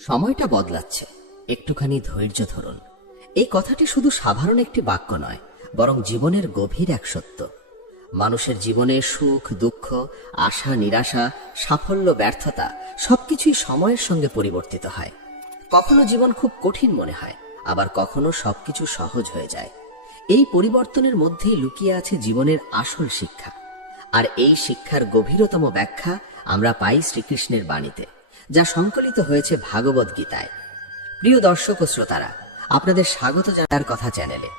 সময়টা বদলাচ্ছে, একটুখানি ধৈর্য ধরুন। এই কথাটি শুধু সাধারণ একটি বাক্য নয়, বরং জীবনের গভীর এক সত্য। মানুষের জীবনে সুখ দুঃখ, আশা নিরাশা, সাফল্য ব্যর্থতা সবকিছুই সময়ের সঙ্গে পরিবর্তিত হয়। কখনো জীবন খুব কঠিন মনে হয়, আবার কখনো সবকিছু সহজ হয়ে যায়। এই পরিবর্তনের মধ্যেই লুকিয়ে আছে জীবনের আসল শিক্ষা। আর এই শিক্ষার গভীরতম ব্যাখ্যা আমরা পাই শ্রীকৃষ্ণের বাণীতে, যা সংকলিত হয়েছে ভাগবত গীতায়। প্রিয় দর্শক ও শ্রোতারা, আপনাদের স্বাগত জানার কথা চ্যানেলে।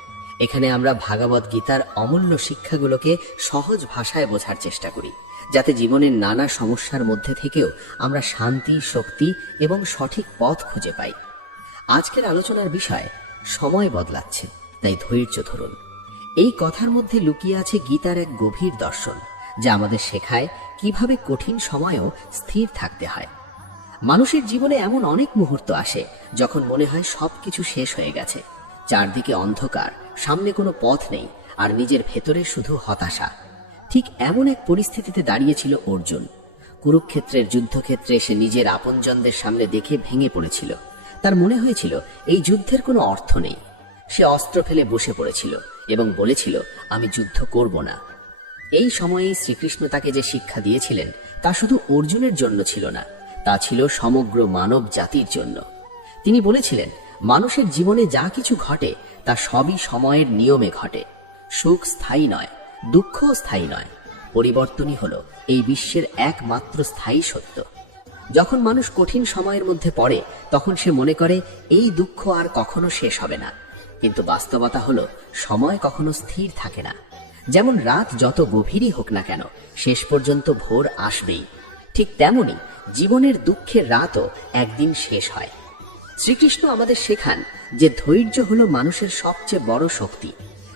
এখানে আমরা ভাগবত গীতার অমূল্য শিক্ষাগুলোকে সহজ ভাষায় বোঝার চেষ্টা করি, যাতে জীবনের নানা সমস্যার মধ্যে থেকেও আমরা শান্তি, শক্তি এবং সঠিক পথ খুঁজে পাই। আজকের আলোচনার বিষয় সময় বদলাচ্ছে, তাই ধৈর্য ধরুন। এই কথার মধ্যে লুকিয়ে আছে গীতার এক গভীর দর্শন, যা আমাদের শেখায় কিভাবে কঠিন সময়েও স্থির থাকতে হয়। মানুষের জীবনে এমন অনেক মুহূর্ত আসে যখন মনে হয় সবকিছু শেষ হয়ে গেছে, চারদিকে অন্ধকার, সামনে কোনো পথ নেই, আর নিজের ভেতরে শুধু হতাশা। ঠিক এমন এক পরিস্থিতিতে দাঁড়িয়েছিল অর্জুন। কুরুক্ষেত্রের যুদ্ধক্ষেত্রে সে নিজের আপনজনদের সামনে দেখে ভেঙে পড়েছিল। তার মনে হয়েছিল এই যুদ্ধের কোনো অর্থ নেই। সে অস্ত্র ফেলে বসে পড়েছিল এবং বলেছিল, আমি যুদ্ধ করব না। এই সময়েই শ্রীকৃষ্ণ তাকে যে শিক্ষা দিয়েছিলেন, তা শুধু অর্জুনের জন্য ছিল না, তা ছিল সমগ্র মানব জাতির জন্য। তিনি বলেছিলেন, মানুষের জীবনে যা কিছু ঘটে তা সবই সময়ের নিয়মে ঘটে। সুখ স্থায়ী নয়, দুঃখও স্থায়ী নয়। পরিবর্তনই হলো এই বিশ্বের একমাত্র স্থায়ী সত্য। যখন মানুষ কঠিন সময়ের মধ্যে পড়ে, তখন সে মনে করে এই দুঃখ আর কখনো শেষ হবে না। কিন্তু বাস্তবতা হলো, সময় কখনো স্থির থাকে না। যেমন রাত যত গভীরই হোক না কেন, শেষ পর্যন্ত ভোর আসবেই। ঠিক তেমনি জীবনের দুঃখের রাতও একদিন শেষ হয়। শ্রীকৃষ্ণ আমাদের শেখান যে ধৈর্য হলো মানুষের সবচেয়ে বড় শক্তি।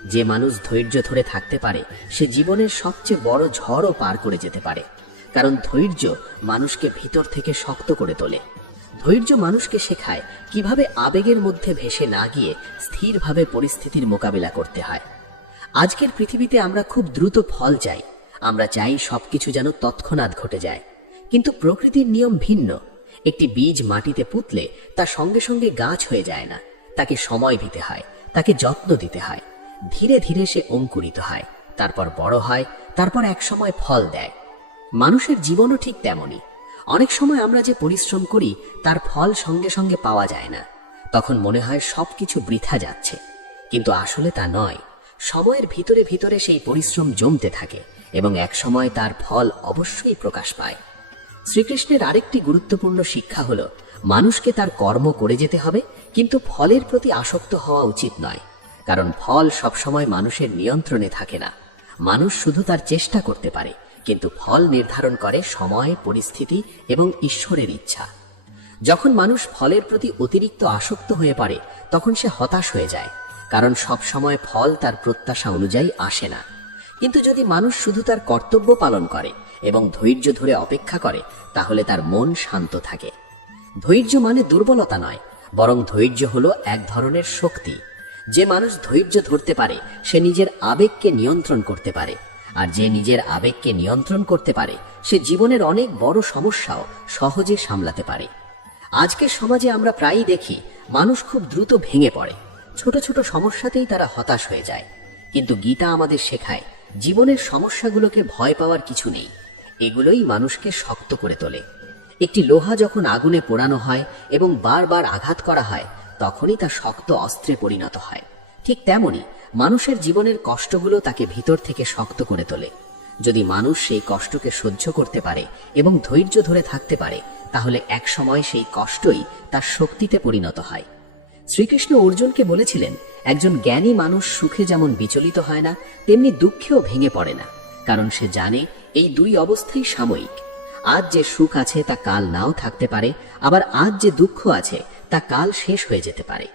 যে মানুষ ধৈর্য ধরে থাকতে পারে, সে জীবনের সবচেয়ে বড় ঝড়ও পার করে যেতে পারে। কারণ ধৈর্য মানুষকে ভিতর থেকে শক্ত করে তোলে। ধৈর্য মানুষকে শেখায় কিভাবে আবেগের মধ্যে ভেসে না গিয়ে স্থিরভাবে পরিস্থিতির মোকাবিলা করতে হয়। আজকের পৃথিবীতে আমরা খুব দ্রুত ফল চাই। আমরা চাই সবকিছু যেন তৎক্ষণাৎ ঘটে যায়, কিন্তু প্রকৃতির নিয়ম ভিন্ন। একটি বীজ মাটিতে পুঁতলে তা সঙ্গে সঙ্গে গাছ হয়ে যায় না। তাকে সময় দিতে হয়, তাকে যত্ন দিতে হয়। ধীরে ধীরে সে অঙ্কুরিত হয়, তারপর বড় হয়, তারপর এক সময় ফল দেয়। মানুষের জীবনও ঠিক তেমনই। অনেক সময় আমরা যে পরিশ্রম করি, তার ফল সঙ্গে সঙ্গে পাওয়া যায় না। তখন মনে হয় সবকিছু বৃথা যাচ্ছে, কিন্তু আসলে তা নয়। সময়ের ভিতরে ভিতরে সেই পরিশ্রম জমতে থাকে এবং এক সময় তার ফল অবশ্যই প্রকাশ পায়। শ্রীকৃষ্ণের আরেকটি গুরুত্বপূর্ণ শিক্ষা হলো, মানুষকে তার কর্ম করে যেতে হবে, কিন্তু ফলের প্রতি আসক্ত হওয়া উচিত নয়। কারণ ফল সবসময় মানুষের নিয়ন্ত্রণে থাকে না। মানুষ শুধু তার চেষ্টা করতে পারে, কিন্তু ফল নির্ধারণ করে সময়, পরিস্থিতি এবং ঈশ্বরের ইচ্ছা। যখন মানুষ ফলের প্রতি অতিরিক্ত আসক্ত হয়ে পড়ে, তখন সে হতাশ হয়ে যায়, কারণ সব সময় ফল তার প্রত্যাশা অনুযায়ী আসে না। কিন্তু যদি মানুষ শুধু তার কর্তব্য পালন করে এবং ধৈর্য ধরে অপেক্ষা করে, তাহলে তার মন শান্ত থাকে। ধৈর্য মানে দুর্বলতা নয়, বরং ধৈর্য হলো এক ধরনের শক্তি। যে মানুষ ধৈর্য ধরতে পারে, সে নিজের আবেগকে নিয়ন্ত্রণ করতে পারে। আর যে নিজের আবেগকে নিয়ন্ত্রণ করতে পারে, সে জীবনের অনেক বড় সমস্যাও সহজে সামলাতে পারে। আজকের সমাজে আমরা প্রায়ই দেখি, মানুষ খুব দ্রুত ভেঙে পড়ে। ছোট ছোট সমস্যাতেই তারা হতাশ হয়ে যায়। কিন্তু গীতা আমাদের শেখায়, জীবনের সমস্যাগুলোকে ভয় পাওয়ার কিছু নেই। এগুলোই মানুষকে শক্ত করে তোলে। একটি লোহা যখন আগুনে পোড়ানো হয় এবং বারবার আঘাত করা হয়, তখনই তা শক্ত অস্ত্রে পরিণত হয়। ঠিক তেমনি মানুষের জীবনের কষ্টগুলো তাকে ভিতর থেকে শক্ত করে তোলে। যদি মানুষ সেই কষ্টকে সহ্য করতে পারে এবং ধৈর্য ধরে থাকতে পারে, তাহলে এক সময় সেই কষ্টই তার শক্তিতে পরিণত হয়। শ্রীকৃষ্ণ অর্জুনকে বলেছিলেন, একজন জ্ঞানী মানুষ সুখে যেমন বিচলিত হয় না, তেমনি দুঃখেও ভেঙে পড়ে না। কারণ সে জানে এই দুই অবস্থাই সাময়িক। আজ যে সুখ আছে তা কাল নাও থাকতে পারে, আবার আজ যে দুঃখ আছে তা কাল শেষ হয়ে যেতে পারে।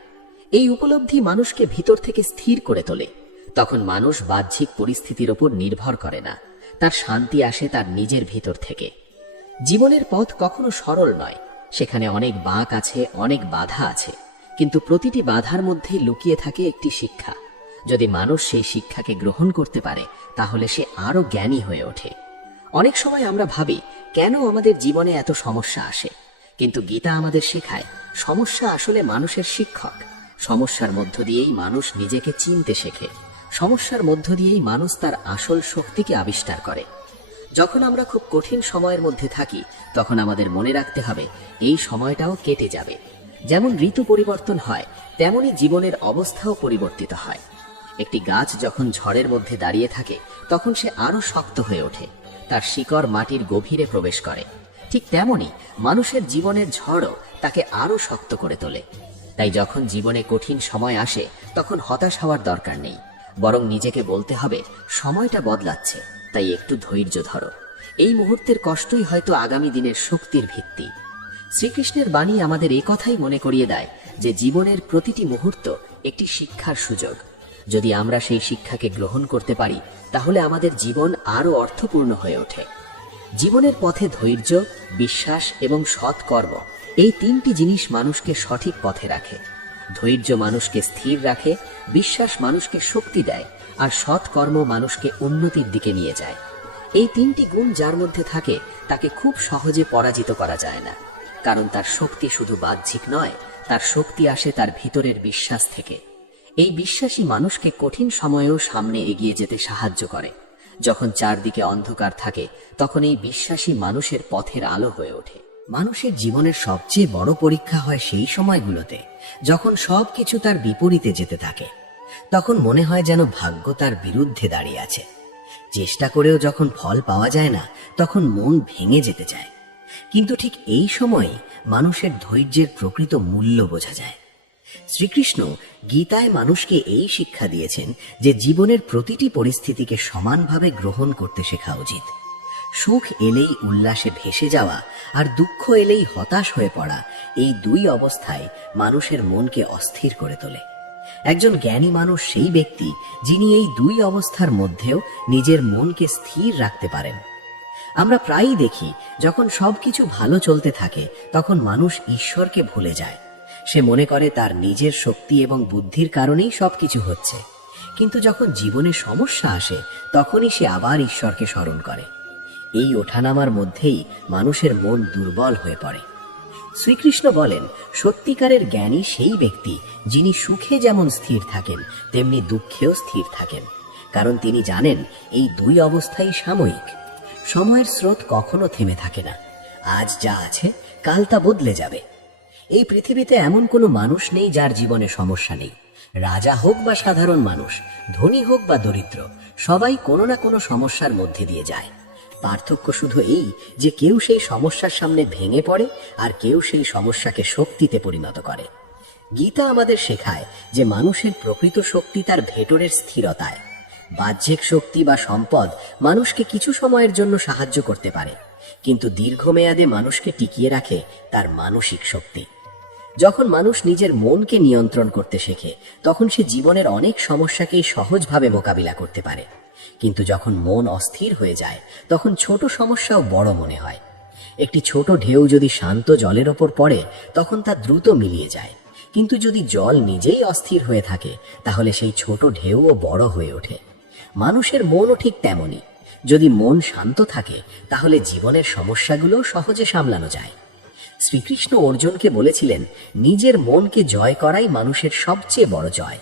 এই উপলব্ধি মানুষকে ভিতর থেকে স্থির করে তোলে। তখন মানুষ বাহ্যিক পরিস্থিতির উপর নির্ভর করে না, তার শান্তি আসে তার নিজের ভিতর থেকে। জীবনের পথ কখনো সরল নয়, সেখানে অনেক বাঁক আছে, অনেক বাধা আছে, কিন্তু প্রতিটি বাধার মধ্যেই লুকিয়ে থাকে একটি শিক্ষা। যদি মানুষ সেই শিক্ষাকে গ্রহণ করতে পারে, তাহলে সে আরো জ্ঞানী হয়ে ওঠে। অনেক সময় আমরা ভাবি, কেন আমাদের জীবনে এত সমস্যা আসে, কিন্তু গীতা আমাদের শেখায় সমস্যা আসলে মানুষের শিক্ষক। সমস্যার মধ্য দিয়েই মানুষ নিজেকে চিনতে শেখে। সমস্যার মধ্য দিয়েই মানুষ তার আসল শক্তিকে আবিষ্কার করে। যখন আমরা খুব কঠিন সময়ের মধ্যে থাকি, তখন আমাদের মনে রাখতে হবে এই সময়টাও কেটে যাবে। যেমন ঋতু পরিবর্তন হয়, তেমনি জীবনের অবস্থাও পরিবর্তিত হয়। একটি গাছ যখন ঝড়ের মধ্যে দাঁড়িয়ে থাকে, তখন সে আরো শক্ত হয়ে ওঠে, তার শিকড় মাটির গভীরে প্রবেশ করে। ঠিক তেমনি মানুষের জীবনের ঝড়ও তাকে আরো শক্ত করে তোলে। তাই যখন জীবনে কঠিন সময় আসে, তখন হতাশ হওয়ার দরকার নেই, বরং নিজেকে বলতে হবে সময়টা বদলাচ্ছে, তাই একটু ধৈর্য ধরো। এই মুহূর্তের কষ্টই হয়তো আগামী দিনের শক্তির ভিত্তি। শ্রীকৃষ্ণের বাণী আমাদের এই কথাই মনে করিয়ে দেয় যে জীবনের প্রতিটি মুহূর্ত একটি শিক্ষার সুযোগ। যদি আমরা সেই শিক্ষাকে গ্রহণ করতে পারি, তাহলে আমাদের জীবন আরো অর্থপূর্ণ হয়ে ওঠে। জীবনের পথে ধৈর্য, বিশ্বাস এবং সৎকর্ম, এই তিনটি জিনিস মানুষকে সঠিক পথে রাখে। ধৈর্য মানুষকে স্থির রাখে, বিশ্বাস মানুষকে শক্তি দেয়, আর সৎকর্ম মানুষকে উন্নতির দিকে নিয়ে যায়। এই তিনটি গুণ যার মধ্যে থাকে, তাকে খুব সহজে পরাজিত করা যায় না, কারণ তার শক্তি শুধু বাহ্যিক নয়, তার শক্তি আসে তার ভিতরের বিশ্বাস থেকে। এই বিশ্বাসী মানুষকে কঠিন সময়েও সামনে এগিয়ে যেতে সাহায্য করে। যখন চারদিকে অন্ধকার থাকে, তখন এই বিশ্বাসী মানুষের পথের আলো হয়ে ওঠে। মানুষের জীবনের সবচেয়ে বড় পরীক্ষা হয় সেই সময়গুলোতে যখন সবকিছু তার বিপরীতে যেতে থাকে। তখন মনে হয় যেন ভাগ্য তার বিরুদ্ধে দাঁড়িয়ে আছে। চেষ্টা করেও যখন ফল পাওয়া যায় না, তখন মন ভেঙে যেতে চায়। কিন্তু ঠিক এই সময়ে মানুষের ধৈর্যের প্রকৃত মূল্য বোঝা যায়। শ্রীকৃষ্ণ গীতায় মানুষকে এই শিক্ষা দিয়েছেন যে জীবনের প্রতিটি পরিস্থিতিকে সমানভাবে গ্রহণ করতে শেখা উচিত। সুখ এলেই উল্লাসে ভেসে যাওয়া আর দুঃখ এলেই হতাশ হয়ে পড়া, এই দুই অবস্থায় মানুষের মনকে অস্থির করে তোলে। একজন জ্ঞানী মানুষ সেই ব্যক্তি যিনি এই দুই অবস্থার মধ্যেও নিজের মনকে স্থির রাখতে পারেন। আমরা প্রায়ই দেখি, যখন সবকিছু ভালো চলতে থাকে, তখন মানুষ ঈশ্বরকে ভুলে যায়। সে মনে করে তার নিজের শক্তি এবং বুদ্ধির কারণেই সবকিছু হচ্ছে। কিন্তু যখন জীবনে সমস্যা আসে, তখনই সে আবার ঈশ্বরকে স্মরণ করে। এই ওঠানামার মধ্যেই মানুষের মন দুর্বল হয়ে পড়ে। শ্রীকৃষ্ণ বলেন, সত্যিকারের জ্ঞানী সেই ব্যক্তি যিনি সুখে যেমন স্থির থাকেন, তেমনি দুঃখেও স্থির থাকেন, কারণ তিনি জানেন এই দুই অবস্থাই সাময়িক। সময়ের স্রোত কখনো থেমে থাকে না। আজ যা আছে, কাল তা বদলে যাবে। এই পৃথিবীতে এমন কোনো মানুষ নেই যার জীবনে সমস্যা নেই। রাজা হোক বা সাধারণ মানুষ, ধনী হোক বা দরিদ্র, সবাই কোনো না কোনো সমস্যার মধ্যে দিয়ে যায়। পার্থক্য শুধু এই যে কেউ সেই সমস্যার সামনে ভেঙে পড়ে, আর কেউ সেই সমস্যাকে শক্তিতে পরিণত করে। গীতা আমাদের শেখায় যে মানুষের প্রকৃত শক্তি তার ভেতরের স্থিরতায়। বাহ্যিক শক্তি বা সম্পদ মানুষকে কিছু সময়ের জন্য সাহায্য করতে পারে, কিন্তু দীর্ঘমেয়াদে মানুষকে টিকিয়ে রাখে তার মানসিক শক্তি। যখন মানুষ নিজের মনকে নিয়ন্ত্রণ করতে শেখে, তখন সে জীবনের অনেক সমস্যাকেই সহজভাবে মোকাবিলা করতে পারে। কিন্তু যখন মন অস্থির হয়ে যায়, তখন ছোট সমস্যাও বড় মনে হয়। একটি ছোট ঢেউ যদি শান্ত জলের ওপর পড়ে, তখন তা দ্রুত মিলিয়ে যায়। কিন্তু যদি জল নিজেই অস্থির হয়ে থাকে, তাহলে সেই ছোট ঢেউও বড় হয়ে ওঠে। মানুষের মনও ঠিক তেমনই। যদি মন শান্ত থাকে, তাহলে জীবনের সমস্যাগুলো সহজে সামলানো যায়। শ্রীকৃষ্ণ অর্জুনকে বলেছিলেন, নিজের মনকে জয় করাই মানুষের সবচেয়ে বড় জয়।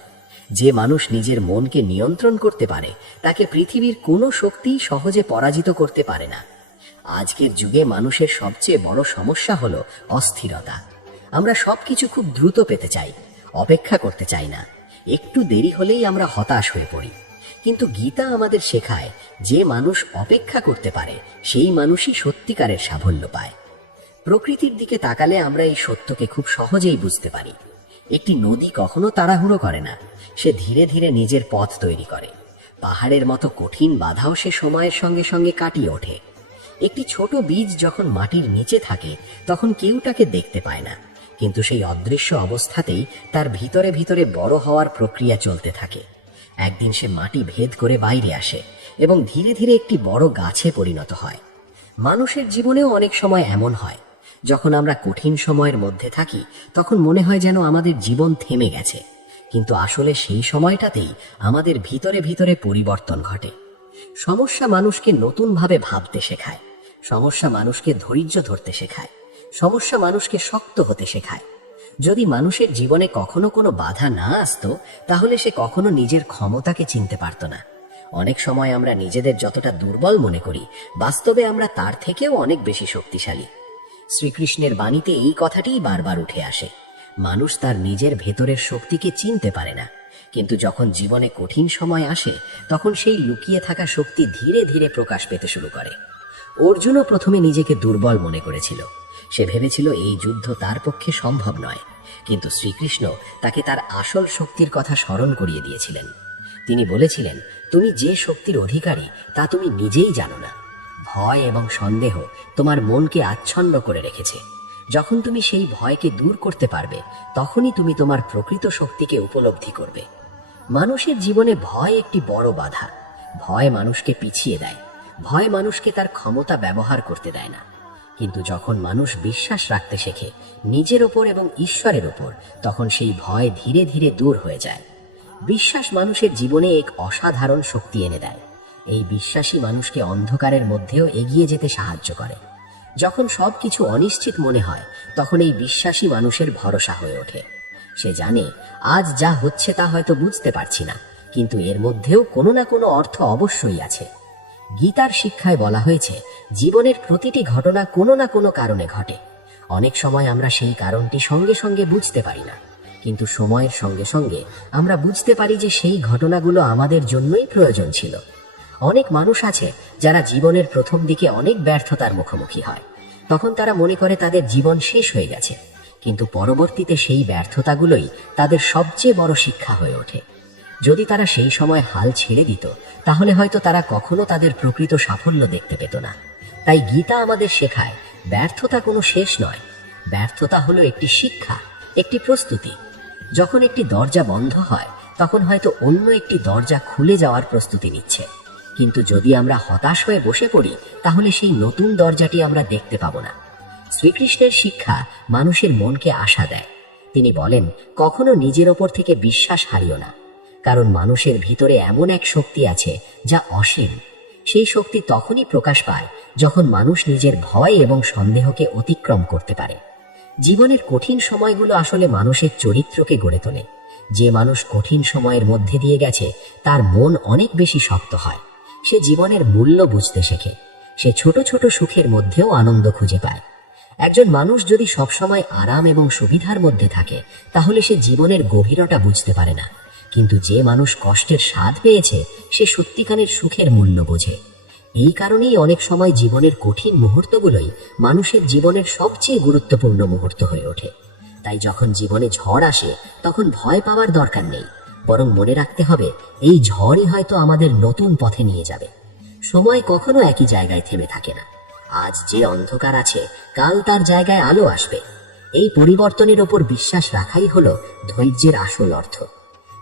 যে মানুষ নিজের মনকে নিয়ন্ত্রণ করতে পারে, তাকে পৃথিবীর কোনো শক্তি সহজে পরাজিত করতে পারে না। আজকের যুগে মানুষের সবচেয়ে বড় সমস্যা হলো অস্থিরতা। আমরা সবকিছু খুব দ্রুত পেতে চাই, অপেক্ষা করতে চাই না। একটু দেরি হলেই আমরা হতাশ হয়ে পড়ি। কিন্তু গীতা আমাদের শেখায়, যে মানুষ অপেক্ষা করতে পারে, সেই মানুষই সত্যিকারের সাফল্য পায়। প্রকৃতির দিকে তাকালে আমরা এই সত্যকে খুব সহজেই বুঝতে পারি। একটি নদী কখনো তাড়াহুড়ো করে না, সে ধীরে ধীরে নিজের পথ তৈরি করে। পাহাড়ের মতো কঠিন বাধাও সে সময়ের সঙ্গে সঙ্গে কাটিয়ে ওঠে। একটি ছোট বীজ যখন মাটির নিচে থাকে, তখন কেউ তাকে দেখতে পায় না, কিন্তু সেই অদৃশ্য অবস্থাতেই তার ভিতরে ভিতরে বড় হওয়ার প্রক্রিয়া চলতে থাকে। একদিন সে মাটি ভেদ করে বাইরে আসে এবং ধীরে ধীরে একটি বড় গাছে পরিণত হয়। মানুষের জীবনেও অনেক সময় এমন হয়, যখন আমরা কঠিন সময়ের মধ্যে থাকি, তখন মনে হয় যেন আমাদের জীবন থেমে গেছে। কিন্তু আসলে সেই সময়টাতেই আমাদের ভিতরে ভিতরে পরিবর্তন ঘটে। সমস্যা মানুষকে নতুনভাবে ভাবতে শেখায়। সমস্যা মানুষকে ধৈর্য ধরতে শেখায়। সমস্যা মানুষকে শক্ত হতে শেখায়। যদি মানুষের জীবনে কখনো কোনো বাধা না আসতো, তাহলে সে কখনো নিজের ক্ষমতাকে চিনতে পারত না। অনেক সময় আমরা নিজেদের যতটা দুর্বল মনে করি, বাস্তবে আমরা তার থেকেও অনেক বেশি শক্তিশালী। শ্রীকৃষ্ণের বাণীতে এই কথাটিই বারবার উঠে আসে। মানুষ তার নিজের ভেতরের শক্তিকে চিনতে পারে না, কিন্তু যখন জীবনে কঠিন সময় আসে, তখন সেই লুকিয়ে থাকা শক্তি ধীরে ধীরে প্রকাশ পেতে শুরু করে। অর্জুনও প্রথমে নিজেকে দুর্বল মনে করেছিল। সে ভেবেছিল এই যুদ্ধ তার পক্ষে সম্ভব নয়, কিন্তু শ্রীকৃষ্ণ তাকে তার আসল শক্তির কথা স্মরণ করিয়ে দিয়েছিলেন। তিনি বলেছিলেন, তুমি যে শক্তির অধিকারী তা তুমি নিজেই জানো না। ভয় এবং সন্দেহ তোমার মনকে আচ্ছন্ন করে রেখেছে। যখন তুমি সেই ভয়কে দূর করতে পারবে, তখনই তুমি তোমার প্রকৃত শক্তিকে উপলব্ধি করবে। মানুষের জীবনে ভয় একটি বড় বাধা। ভয় মানুষকে পিছিয়ে দেয়। ভয় মানুষকে তার ক্ষমতা ব্যবহার করতে দেয় না। কিন্তু যখন মানুষ বিশ্বাস রাখতে শেখে নিজের ওপর এবং ঈশ্বরের ওপর, তখন সেই ভয় ধীরে ধীরে দূর হয়ে যায়। বিশ্বাস মানুষের জীবনে এক অসাধারণ শক্তি এনে দেয়। এই বিশ্বাসী মানুষকে অন্ধকারের মধ্যেও এগিয়ে যেতে সাহায্য করে। যখন সবকিছু অনিশ্চিত মনে হয়, তখন এই বিশ্বাসী মানুষের ভরসা হয়ে ওঠে। সে জানে, আজ যা হচ্ছে তা হয়তো বুঝতে পারছি না, কিন্তু এর মধ্যেও কোনো না কোনো অর্থ অবশ্যই আছে। গীতার শিক্ষায় বলা হয়েছে, জীবনের প্রতিটি ঘটনা কোনো না কোনো কারণে ঘটে। অনেক সময় আমরা সেই কারণটি সঙ্গে সঙ্গে বুঝতে পারি না, কিন্তু সময়ের সঙ্গে সঙ্গে আমরা বুঝতে পারি যে সেই ঘটনাগুলো আমাদের জন্যই প্রয়োজন ছিল। অনেক মানুষ আছে যারা জীবনের প্রথম দিকে অনেক ব্যর্থতার মুখোমুখি হয়। তখন তারা মনে করে তাদের জীবন শেষ হয়ে গেছে, কিন্তু পরবর্তীতে সেই ব্যর্থতাগুলোই তাদের সবচেয়ে বড় শিক্ষা হয়ে ওঠে। যদি তারা সেই সময় হাল ছেড়ে দিত, তাহলে হয়তো তারা কখনো তাদের প্রকৃত সাফল্য দেখতে পেত না। তাই গীতা আমাদের শেখায়, ব্যর্থতা কোনো শেষ নয়। ব্যর্থতা হলো একটি শিক্ষা, একটি প্রস্তুতি। যখন একটি দরজা বন্ধ হয়, তখন হয়তো অন্য একটি দরজা খুলে যাওয়ার প্রস্তুতি নিচ্ছে। কিন্তু যদি আমরা হতাশ হয়ে বসে পড়ি, তাহলে সেই নতুন দরজাটি আমরা দেখতে পাবো না। শ্রীকৃষ্ণের শিক্ষা মানুষের মনকে আশা দেয়। তিনি বলেন, কখনো নিজের ওপর থেকে বিশ্বাস হারিও না, কারণ মানুষের ভিতরে এমন এক শক্তি আছে যা অসীম। সেই শক্তি তখনই প্রকাশ পায় যখন মানুষ নিজের ভয় এবং সন্দেহকে অতিক্রম করতে পারে। জীবনের কঠিন সময়গুলো আসলে মানুষের চরিত্রকে গড়ে তোলে। যে মানুষ কঠিন সময়ের মধ্যে দিয়ে গেছে, তার মন অনেক বেশি শক্ত হয়। সে জীবনের মূল্য বুঝতে শেখে। সে ছোট ছোট সুখের মধ্যেও আনন্দ খুঁজে পায়। একজন মানুষ যদি সবসময় আরাম এবং সুবিধার মধ্যে থাকে, তাহলে সে জীবনের গভীরতা বুঝতে পারে না। কিন্তু যে মানুষ কষ্টের স্বাদ পেয়েছে, সে সত্যিকারের সুখের মূল্য বোঝে। এই কারণেই অনেক সময় জীবনের কঠিন মুহূর্তগুলোই মানুষের জীবনের সবচেয়ে গুরুত্বপূর্ণ মুহূর্ত হয়ে ওঠে। তাই যখন জীবনে ঝড় আসে, তখন ভয় পাওয়ার দরকার নেই, বরং মনে রাখতে হবে, এই ঝড়ই হয়তো আমাদের নতুন পথে নিয়ে যাবে। সময় কখনো একই জায়গায় থেমে থাকে না। আজ যে অন্ধকার আছে, কাল তার জায়গায় আলো আসবে। এই পরিবর্তনের ওপর বিশ্বাস রাখাই হলো ধৈর্যের আসল অর্থ।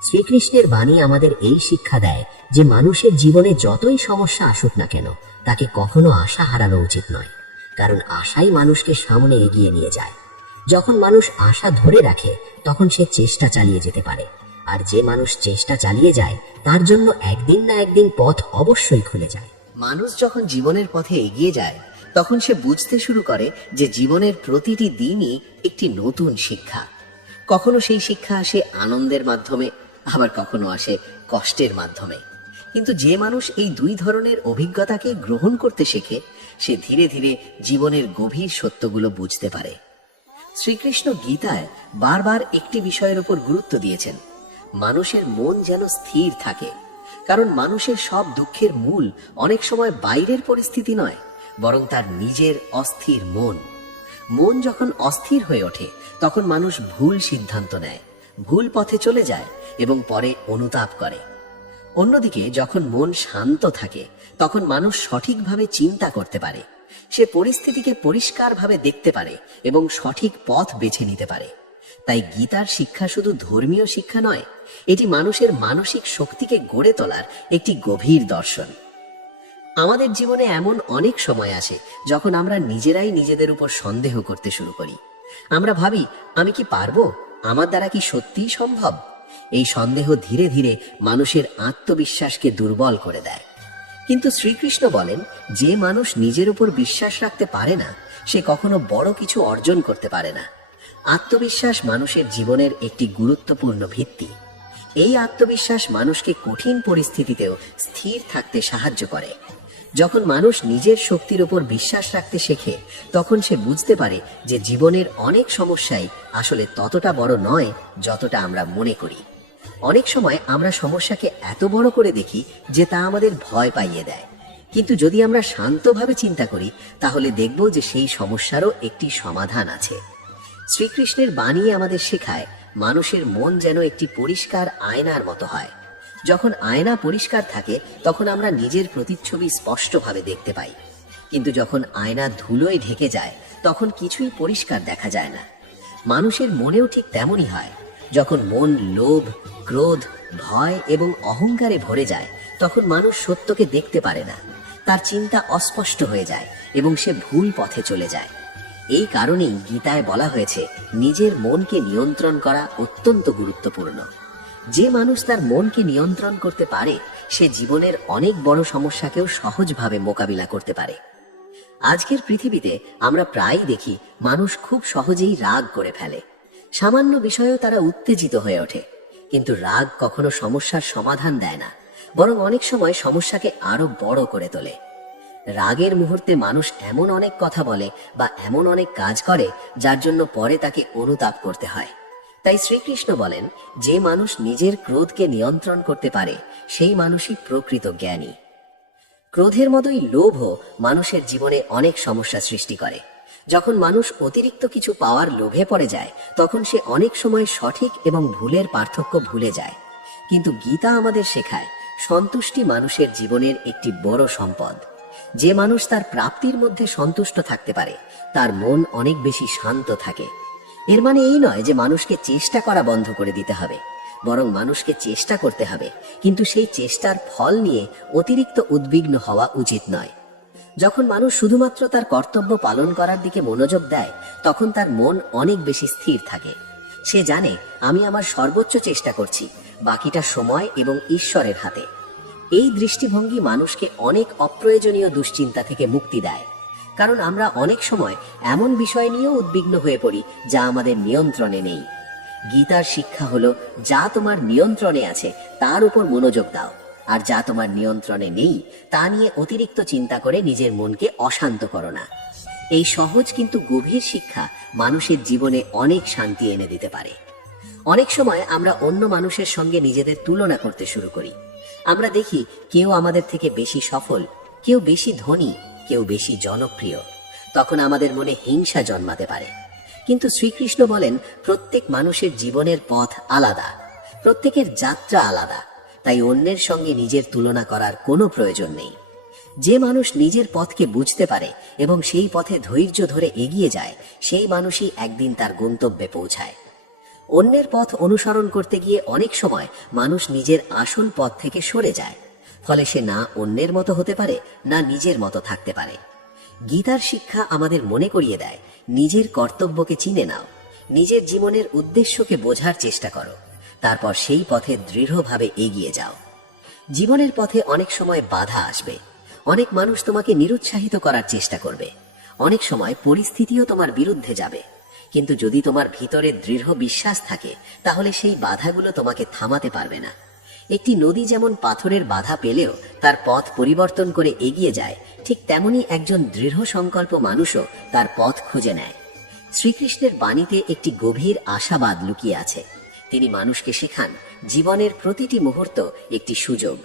শ্রীকৃষ্ণের বাণী আমাদের এই শিক্ষা দেয় যে মানুষের জীবনে যতই সমস্যা আসুক না কেন, তাকে কখনো আশা হারানো উচিত নয়, কারণ আশাই মানুষকে সামনে এগিয়ে নিয়ে যায়। যখন মানুষ আশা ধরে রাখে, তখন সে চেষ্টা চালিয়ে যেতে পারে। আর যে মানুষ চেষ্টা চালিয়ে যায়, তার জন্য একদিন না একদিন পথ অবশ্যই খুলে যায়। মানুষ যখন জীবনের পথে এগিয়ে যায়, তখন সে বুঝতে শুরু করে যে জীবনের প্রতিটি দিনই একটি নতুন শিক্ষা। কখনো সেই শিক্ষা আসে আনন্দের মাধ্যমে, আবার কখনো আসে কষ্টের মাধ্যমে। কিন্তু যে মানুষ এই দুই ধরনের অভিজ্ঞতাকে গ্রহণ করতে শেখে, সে ধীরে ধীরে জীবনের গভীর সত্যগুলো বুঝতে পারে। শ্রীকৃষ্ণ গীতায় বারবার একটি বিষয়ের উপর গুরুত্ব দিয়েছেন, মানুষের মন যেন স্থির থাকে। কারণ মানুষের সব দুঃখের মূল অনেক সময় বাইরের পরিস্থিতি নয়, বরং তার নিজের অস্থির মন। মন যখন অস্থির হয়ে ওঠে, তখন মানুষ ভুল সিদ্ধান্ত নেয়, ভুল পথে চলে যায় এবং পরে অনুতাপ করে। অন্যদিকে যখন মন শান্ত থাকে, তখন মানুষ সঠিকভাবে চিন্তা করতে পারে। সে পরিস্থিতিকে পরিষ্কারভাবে দেখতে পারে এবং সঠিক পথ বেছে নিতে পারে। তাই গীতার শিক্ষা শুধু ধর্মীয় শিক্ষা নয়, এটি মানুষের মানসিক শক্তিকে গড়ে তোলার একটি গভীর দর্শন। আমাদের জীবনে এমন অনেক সময় আসে যখন আমরা নিজেরাই নিজেদের উপর সন্দেহ করতে শুরু করি। আমরা ভাবি, আমি কি পারবো? আমার দ্বারা কি সত্যিই সম্ভব? এই সন্দেহ ধীরে ধীরে মানুষের আত্মবিশ্বাসকে দুর্বল করে দেয়। কিন্তু শ্রীকৃষ্ণ বলেন, যে মানুষ নিজের উপর বিশ্বাস রাখতে পারে না, সে কখনো বড় কিছু অর্জন করতে পারে না। আত্মবিশ্বাস মানুষের জীবনের একটি গুরুত্বপূর্ণ ভিত্তি। এই আত্মবিশ্বাস মানুষকে কঠিন পরিস্থিতিতেও স্থির থাকতে সাহায্য করে। যখন মানুষ নিজের শক্তির উপর বিশ্বাস রাখতে শেখে, তখন সে বুঝতে পারে যে জীবনের অনেক সমস্যাই আসলে ততটা বড় নয় যতটা আমরা মনে করি। অনেক সময় আমরা সমস্যাকে এত বড় করে দেখি যে তা আমাদের ভয় পাইয়ে দেয়। কিন্তু যদি আমরা শান্তভাবে চিন্তা করি, তাহলে দেখব যে সেই সমস্যারও একটি সমাধান আছে। শ্রীকৃষ্ণের বাণী আমাদের শেখায়, মানুষের মন যেন একটি পরিষ্কার আয়নার মতো হয়। যখন আয়না পরিষ্কার থাকে, তখন আমরা নিজের প্রতিচ্ছবি স্পষ্টভাবে দেখতে পাই। কিন্তু যখন আয়না ধুলোয় ঢেকে যায়, তখন কিছুই পরিষ্কার দেখা যায় না। মানুষের মনেও ঠিক তেমনই হয়। যখন মন লোভ, ক্রোধ, ভয় এবং অহংকারে ভরে যায়, তখন মানুষ সত্যকে দেখতে পারে না। তার চিন্তা অস্পষ্ট হয়ে যায় এবং সে ভুল পথে চলে যায়। এই কারণেই গীতায় বলা হয়েছে, নিজের মনকে নিয়ন্ত্রণ করা অত্যন্ত গুরুত্বপূর্ণ। যে মানুষ তার মনকে নিয়ন্ত্রণ করতে পারে, সে জীবনের অনেক বড় সমস্যাকেও সহজভাবে মোকাবিলা করতে পারে। আজকের পৃথিবীতে আমরা প্রায়ই দেখি, মানুষ খুব সহজেই রাগ করে ফেলে। সামান্য বিষয়েও তারা উত্তেজিত হয়ে ওঠে। কিন্তু রাগ কখনো সমস্যার সমাধান দেয় না, বরং অনেক সময় সমস্যাকে আরো বড় করে তোলে। রাগের মুহূর্তে মানুষ এমন অনেক কথা বলে বা এমন অনেক কাজ করে, যার জন্য পরে তাকে অনুতাপ করতে হয়। তাই শ্রীকৃষ্ণ বলেন, যে মানুষ নিজের ক্রোধকে নিয়ন্ত্রণ করতে পারে, সেই মানুষই প্রকৃত জ্ঞানী। ক্রোধের মতোই লোভও মানুষের জীবনে অনেক সমস্যা সৃষ্টি করে। যখন মানুষ অতিরিক্ত কিছু পাওয়ার লোভে পড়ে যায়, তখন সে অনেক সময় সঠিক এবং ভুলের পার্থক্য ভুলে যায়। কিন্তু গীতা আমাদের শেখায়, সন্তুষ্টি মানুষের জীবনের একটি বড় সম্পদ। যে মানুষ তার প্রাপ্তির মধ্যে সন্তুষ্ট থাকতে পারে, তার মন অনেক বেশি শান্ত থাকে। এর মানে এই নয় যে মানুষকে চেষ্টা করা বন্ধ করে দিতে হবে, বরং মানুষকে চেষ্টা করতে হবে, কিন্তু সেই চেষ্টার ফল নিয়ে অতিরিক্ত উদ্বিগ্ন হওয়া উচিত নয়। যখন মানুষ শুধুমাত্র তার কর্তব্য পালন করার দিকে মনোযোগ দেয়, তখন তার মন অনেক বেশি স্থির থাকে। সে জানে, আমি আমার সর্বোচ্চ চেষ্টা করছি, বাকিটা সময় এবং ঈশ্বরের হাতে। এই দৃষ্টিভঙ্গি মানুষকে অনেক অপ্রয়োজনীয় দুশ্চিন্তা থেকে মুক্তি দেয়। কারণ আমরা অনেক সময় এমন বিষয় নিয়েও উদ্বিগ্ন হয়ে পড়ি যা আমাদের নিয়ন্ত্রণে নেই। গীতার শিক্ষা হলো, যা তোমার নিয়ন্ত্রণে আছে তার উপর মনোযোগ দাও, আর যা তোমার নিয়ন্ত্রণে নেই তা নিয়ে অতিরিক্ত চিন্তা করে নিজের মনকে অশান্ত করো না। এই সহজ কিন্তু গভীর শিক্ষা মানুষের জীবনে অনেক শান্তি এনে দিতে পারে। অনেক সময় আমরা অন্য মানুষের সঙ্গে নিজেদের তুলনা করতে শুরু করি। আমরা দেখি, কেউ আমাদের থেকে বেশি সফল, কেউ বেশি ধনী, কেউ বেশি জনপ্রিয়। তখন আমাদের মনে হিংসা জন্মাতে পারে। কিন্তু শ্রীকৃষ্ণ বলেন, প্রত্যেক মানুষের জীবনের পথ আলাদা, প্রত্যেকের যাত্রা আলাদা। তাই অন্যের সঙ্গে নিজের তুলনা করার কোনো প্রয়োজন নেই। যে মানুষ নিজের পথকে বুঝতে পারে এবং সেই পথে ধৈর্য ধরে এগিয়ে যায়, সেই মানুষই একদিন তার গন্তব্যে পৌঁছায়। অন্যের পথ অনুসরণ করতে গিয়ে অনেক সময় মানুষ নিজের আসল পথ থেকে সরে যায়। ফলে সে না অন্যের মতো হতে পারে, না নিজের মতো থাকতে পারে। গীতার শিক্ষা আমাদের মনে করিয়ে দেয়, নিজের কর্তব্যকে চিনে নাও, নিজের জীবনের উদ্দেশ্যকে বোঝার চেষ্টা করো, তারপর সেই পথে দৃঢ়ভাবে এগিয়ে যাও। জীবনের পথে অনেক সময় বাধা আসবে, অনেক মানুষ তোমাকে নিরুৎসাহিত করার চেষ্টা করবে, অনেক সময় পরিস্থিতিও তোমার বিরুদ্ধে যাবে। কিন্তু যদি তোমার ভিতরে দৃঢ় বিশ্বাস থাকে, তাহলে সেই বাধাগুলো তোমাকে থামাতে পারবে না। একটি নদী যেমন পাথরের বাধা পেলেও তার পথ পরিবর্তন করে এগিয়ে যায়, ঠিক তেমনি একজন দৃঢ় সংকল্প মানুষও তার পথ খুঁজে নেয়। শ্রীকৃষ্ণের বাণীতে একটি গভীর আশাবাদ লুকিয়ে আছে। তিনি মানুষকে শেখান, জীবনের প্রতিটি মুহূর্ত একটি সুযোগ।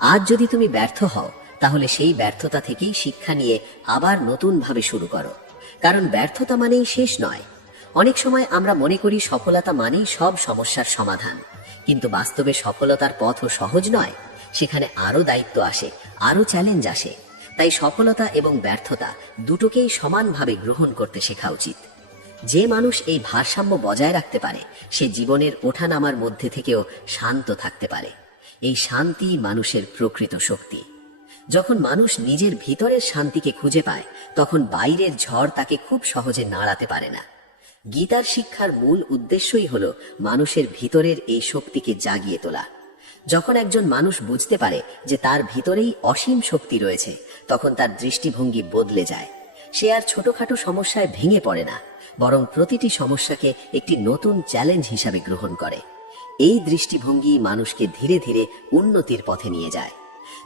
আজ যদি তুমি ব্যর্থ হও, তাহলে সেই ব্যর্থতা থেকেই শিক্ষা নিয়ে আবার নতুনভাবে শুরু করো। কারণ ব্যর্থতা মানেই শেষ নয়। অনেক সময় আমরা মনে করি সফলতা মানেই সব সমস্যার সমাধান, কিন্তু বাস্তবে সফলতার পথও সহজ নয়। সেখানে আরো দায়িত্ব আসে, আরো চ্যালেঞ্জ আসে। তাই সফলতা এবং ব্যর্থতা দুটোকেই সমানভাবে গ্রহণ করতে শেখা উচিত। যে মানুষ এই ভারসাম্য বজায় রাখতে পারে, সে জীবনের ওঠানামার মধ্যে থেকেও শান্ত থাকতে পারে। এই শান্তি মানুষের প্রকৃত শক্তি। যখন মানুষ নিজের ভিতরের শান্তিকে খুঁজে পায়, তখন বাইরের ঝড় তাকে খুব সহজে নাড়াতে পারে না। গীতার শিক্ষার মূল উদ্দেশ্যই হলো মানুষের ভিতরের এই শক্তিকে জাগিয়ে তোলা। যখন একজন মানুষ বুঝতে পারে যে তার ভিতরেই অসীম শক্তি রয়েছে, তখন তার দৃষ্টিভঙ্গি বদলে যায়। সে আর ছোটখাটো সমস্যায় ভেঙে পড়ে না, বরং প্রতিটি সমস্যাকে একটি নতুন চ্যালেঞ্জ হিসাবে গ্রহণ করে। এই দৃষ্টিভঙ্গি মানুষকে ধীরে ধীরে উন্নতির পথে নিয়ে যায়।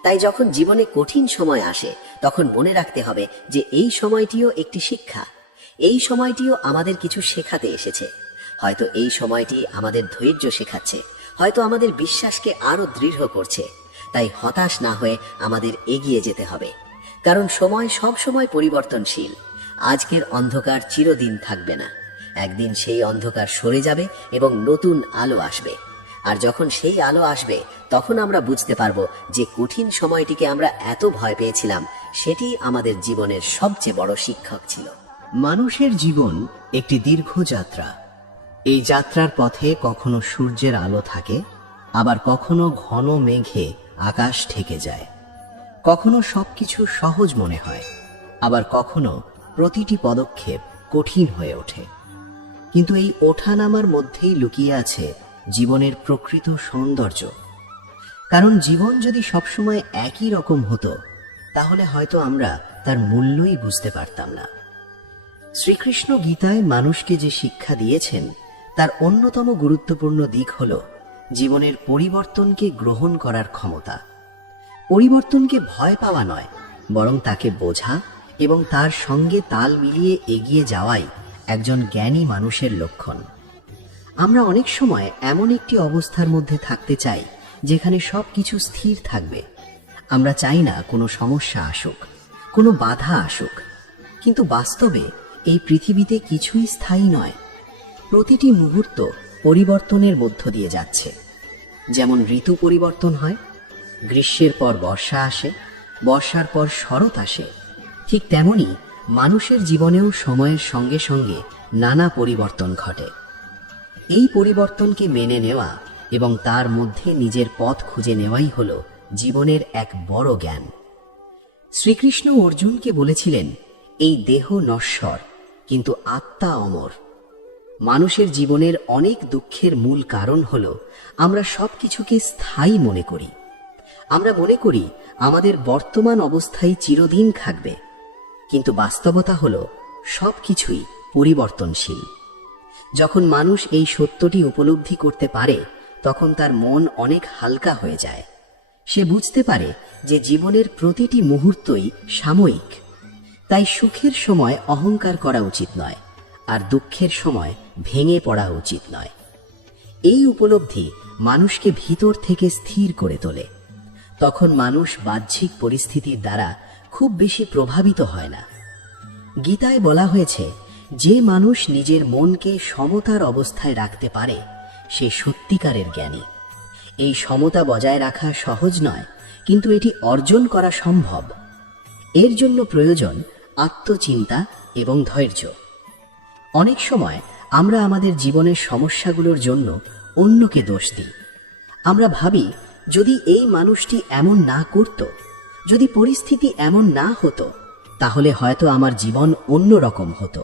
তাই যখন জীবনে কঠিন সময় আসে, তখন মনে রাখতে হবে যে এই সময়টিও একটি শিক্ষা। এই সময়টিও আমাদের কিছু শেখাতে এসেছে। হয়তো এই সময়টি আমাদের ধৈর্য শেখাচ্ছে, হয়তো আমাদের বিশ্বাসকে আরো দৃঢ় করছে। তাই হতাশ না হয়ে আমাদের এগিয়ে যেতে হবে, কারণ সময় সব সময় পরিবর্তনশীল। আজকের অন্ধকার চিরদিন থাকবে না। একদিন সেই অন্ধকার সরে যাবে এবং নতুন আলো আসবে। আর যখন সেই আলো আসবে, তখন আমরা বুঝতে পারবো যে কঠিন সময়টিকে আমরা এত ভয় পেয়েছিলাম, সেটি আমাদের জীবনের সবচেয়ে বড় শিক্ষক ছিল। মানুষের জীবন একটি দীর্ঘ যাত্রা। এই যাত্রার পথে কখনো সূর্যের আলো থাকে, আবার কখনো ঘন মেঘে আকাশ ঢেকে যায়। কখনো সবকিছু সহজ মনে হয়, আবার কখনো প্রতিটি পদক্ষেপ কঠিন হয়ে ওঠে। কিন্তু এই ওঠানামার মধ্যেই লুকিয়ে আছে জীবনের প্রকৃত সৌন্দর্য। কারণ জীবন যদি সবসময় একই রকম হতো, তাহলে হয়তো আমরা তার মূল্যই বুঝতে পারতাম না। শ্রীকৃষ্ণ গীতায় মানুষকে যে শিক্ষা দিয়েছেন, তার অন্যতম গুরুত্বপূর্ণ দিক হল জীবনের পরিবর্তনকে গ্রহণ করার ক্ষমতা। পরিবর্তনকে ভয় পাওয়া নয়, বরং তাকে বোঝা এবং তার সঙ্গে তাল মিলিয়ে এগিয়ে যাওয়াই একজন জ্ঞানী মানুষের লক্ষণ। আমরা অনেক সময় এমন একটি অবস্থার মধ্যে থাকতে চাই যেখানে সবকিছু স্থির থাকবে। আমরা চাই না কোনো সমস্যা আসুক, কোনো বাধা আসুক। কিন্তু বাস্তবে এই পৃথিবীতে কিছুই স্থায়ী নয়। প্রতিটি মুহূর্ত পরিবর্তনের মধ্য দিয়ে যাচ্ছে। যেমন ঋতু পরিবর্তন হয়, গ্রীষ্মের পর বর্ষা আসে, বর্ষার পর শরৎ আসে, ঠিক তেমনি মানুষের জীবনেও সময়ের সঙ্গে সঙ্গে নানা পরিবর্তন ঘটে। এই পরিবর্তনকে মেনে নেওয়া এবং তার মধ্যে নিজের পথ খুঁজে নেওয়াই হল জীবনের এক বড় জ্ঞান। শ্রীকৃষ্ণ অর্জুনকে বলেছিলেন, এই দেহ নশ্বর, কিন্তু আত্মা অমর। মানুষের জীবনের অনেক দুঃখের মূল কারণ হল আমরা সবকিছুকে স্থায়ী মনে করি। আমরা মনে করি আমাদের বর্তমান অবস্থায় চিরদিন থাকবে, কিন্তু বাস্তবতা হল সবকিছুই পরিবর্তনশীল। যখন মানুষ এই সত্যটি উপলব্ধি করতে পারে, তখন তার মন অনেক হালকা হয়ে যায়। সে বুঝতে পারে যে জীবনের প্রতিটি মুহূর্তই সাময়িক। তাই সুখের সময় অহংকার করা উচিত নয়, আর দুঃখের সময় ভেঙে পড়া উচিত নয়। এই উপলব্ধি মানুষকে ভিতর থেকে স্থির করে তোলে। তখন মানুষ বাহ্যিক পরিস্থিতির দ্বারা খুব বেশি প্রভাবিত হয় না। গীতায় বলা হয়েছে, যে মানুষ নিজের মনকে সমতার অবস্থায় রাখতে পারে, সে সত্যিকারের জ্ঞানী। এই সমতা বজায় রাখা সহজ নয়, কিন্তু এটি অর্জন করা সম্ভব। এর জন্য প্রয়োজন আত্মচিন্তা এবং ধৈর্য। অনেক সময় আমরা আমাদের জীবনের সমস্যাগুলোর জন্য অন্যকে দোষ দিই। আমরা ভাবি, যদি এই মানুষটি এমন না করত, যদি পরিস্থিতি এমন না হতো, তাহলে হয়তো আমার জীবন অন্যরকম হতো।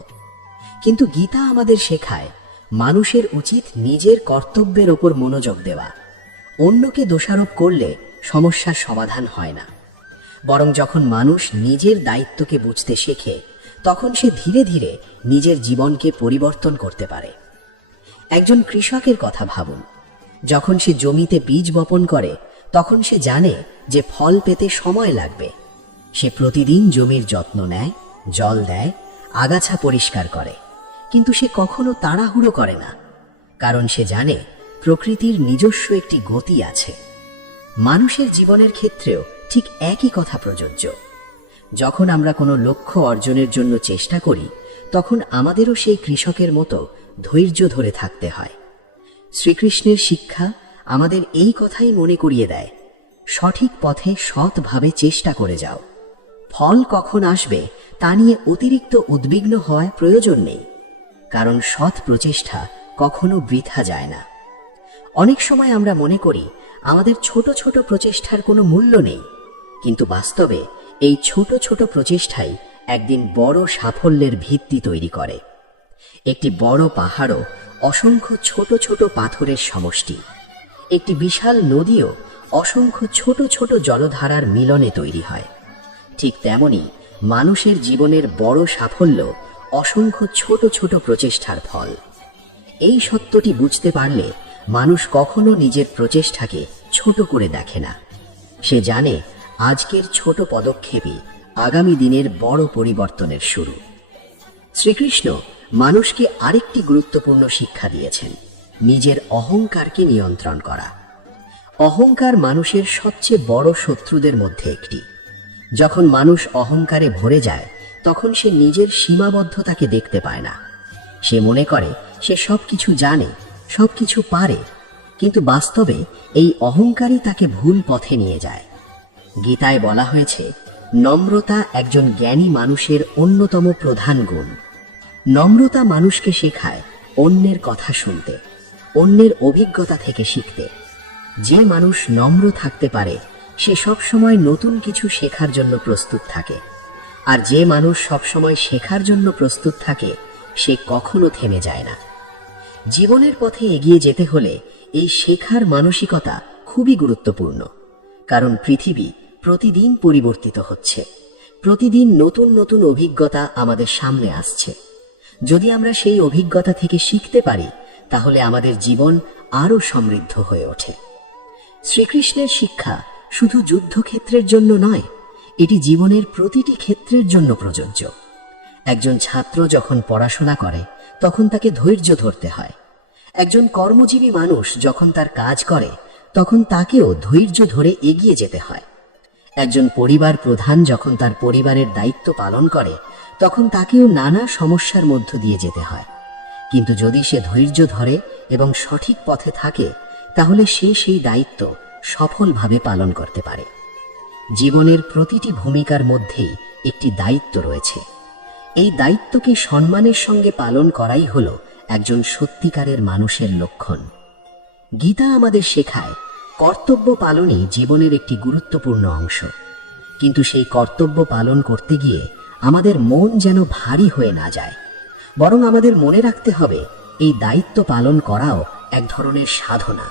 কিন্তু গীতা আমাদের শেখায়, মানুষের উচিত নিজের কর্তব্যের ওপর মনোযোগ দেওয়া। অন্যকে দোষারোপ করলে সমস্যার সমাধান হয় না, বরং যখন মানুষ নিজের দায়িত্বকে বুঝতে শেখে, তখন সে ধীরে ধীরে নিজের জীবনকে পরিবর্তন করতে পারে। একজন কৃষকের কথা ভাবুন। যখন সে জমিতে বীজ বপন করে, তখন সে জানে যে ফল পেতে সময় লাগবে। সে প্রতিদিন জমির যত্ন নেয়, জল দেয়, আগাছা পরিষ্কার করে, কিন্তু সে কখনো তাড়াহুড়ো করে না, কারণ সে জানে প্রকৃতির নিজস্ব একটি গতি আছে। মানুষের জীবনের ক্ষেত্রেও ঠিক একই কথা প্রযোজ্য। যখন আমরা কোনো লক্ষ্য অর্জনের জন্য চেষ্টা করি, তখন আমাদেরও সেই কৃষকের মতো ধৈর্য ধরে থাকতে হয়। শ্রীকৃষ্ণের শিক্ষা আমাদের এই কথাই মনে করিয়ে দেয়, সঠিক পথে সৎভাবে চেষ্টা করে যাও। ফল কখন আসবে তা নিয়ে অতিরিক্ত উদ্বিগ্ন হওয়ার প্রয়োজন নেই, কারণ সৎ প্রচেষ্টা কখনো বৃথা যায় না। অনেক সময় আমরা মনে করি আমাদের ছোট ছোট প্রচেষ্টার কোনো মূল্য নেই, কিন্তু বাস্তবে এই ছোট ছোট প্রচেষ্টাই একদিন বড় সাফল্যের ভিত্তি তৈরি করে। একটি বড় পাহাড়ও অসংখ্য ছোট ছোট পাথরের সমষ্টি। একটি বিশাল নদীও অসংখ্য ছোট ছোট জলধারার মিলনে তৈরি হয়। ঠিক তেমনি মানুষের জীবনের বড় সাফল্য অসংখ্য ছোট ছোট প্রচেষ্টার ফল। এই সত্যটি বুঝতে পারলে মানুষ কখনো নিজের প্রচেষ্টাকে ছোট করে দেখে না। সে জানে আজকের ছোট পদক্ষেপই আগামী দিনের বড় পরিবর্তনের শুরু। শ্রীকৃষ্ণ মানুষকে আরেকটি গুরুত্বপূর্ণ শিক্ষা দিয়েছেন, নিজের অহংকারকে নিয়ন্ত্রণ করা। অহংকার মানুষের সবচেয়ে বড় শত্রুদের মধ্যে একটি। যখন মানুষ অহংকারে ভরে যায় তখন সে নিজের সীমাবদ্ধতাকে দেখতে পায় না। সে মনে করে সে সবকিছু জানে, সবকিছু পারে, কিন্তু বাস্তবে এই অহংকারই তাকে ভুল পথে নিয়ে যায়। গীতায় বলা হয়েছে, নম্রতা একজন জ্ঞানী মানুষের অন্যতম প্রধান গুণ। নম্রতা মানুষকে শেখায় অন্যের কথা শুনতে, অন্যের অভিজ্ঞতা থেকে শিখতে। যে মানুষ নম্র থাকতে পারে সে সবসময় নতুন কিছু শেখার জন্য প্রস্তুত থাকে, আর যে মানুষ সবসময় শেখার জন্য প্রস্তুত থাকে সে কখনো থেমে যায় না। জীবনের পথে এগিয়ে যেতে হলে এই শেখার মানসিকতা খুবই গুরুত্বপূর্ণ, কারণ পৃথিবী প্রতিদিন পরিবর্তিত হচ্ছে, প্রতিদিন নতুন নতুন অভিজ্ঞতা আমাদের সামনে আসছে। যদি আমরা সেই অভিজ্ঞতা থেকে শিখতে পারি তাহলে আমাদের জীবন আরো সমৃদ্ধ হয়ে ওঠে। শ্রীকৃষ্ণের শিক্ষা শুধু যুদ্ধক্ষেত্রের জন্য নয়, এটি জীবনের প্রতিটি ক্ষেত্রের জন্য প্রযোজ্য। একজন ছাত্র যখন পড়াশোনা করে তখন তাকে ধৈর্য ধরতে হয়। একজন কর্মজীবী মানুষ যখন তার কাজ করে তখন তাকেও ধৈর্য ধরে এগিয়ে যেতে হয়। একজন পরিবার প্রধান যখন তার পরিবারের দায়িত্ব পালন করে তখন তাকেও নানা সমস্যার মধ্য দিয়ে যেতে হয়। কিন্তু যদি সে ধৈর্য ধরে এবং সঠিক পথে থাকে তাহলে সে সেই দায়িত্ব সফলভাবে পালন করতে পারে। জীবনের প্রতিটি ভূমিকার মধ্যেই একটি দায়িত্ব রয়েছে। এই দায়িত্বকে সম্মানের সঙ্গে পালন করাই হলো একজন সত্যিকারের মানুষের লক্ষণ। গীতা আমাদের শেখায় কর্তব্য পালনই জীবনের একটি গুরুত্বপূর্ণ অংশ, কিন্তু সেই কর্তব্য পালন করতে গিয়ে আমাদের মন যেন ভারী হয়ে না যায়। বরং আমাদের মনে রাখতে হবে এই দায়িত্ব পালন করাও এক ধরনের সাধনা।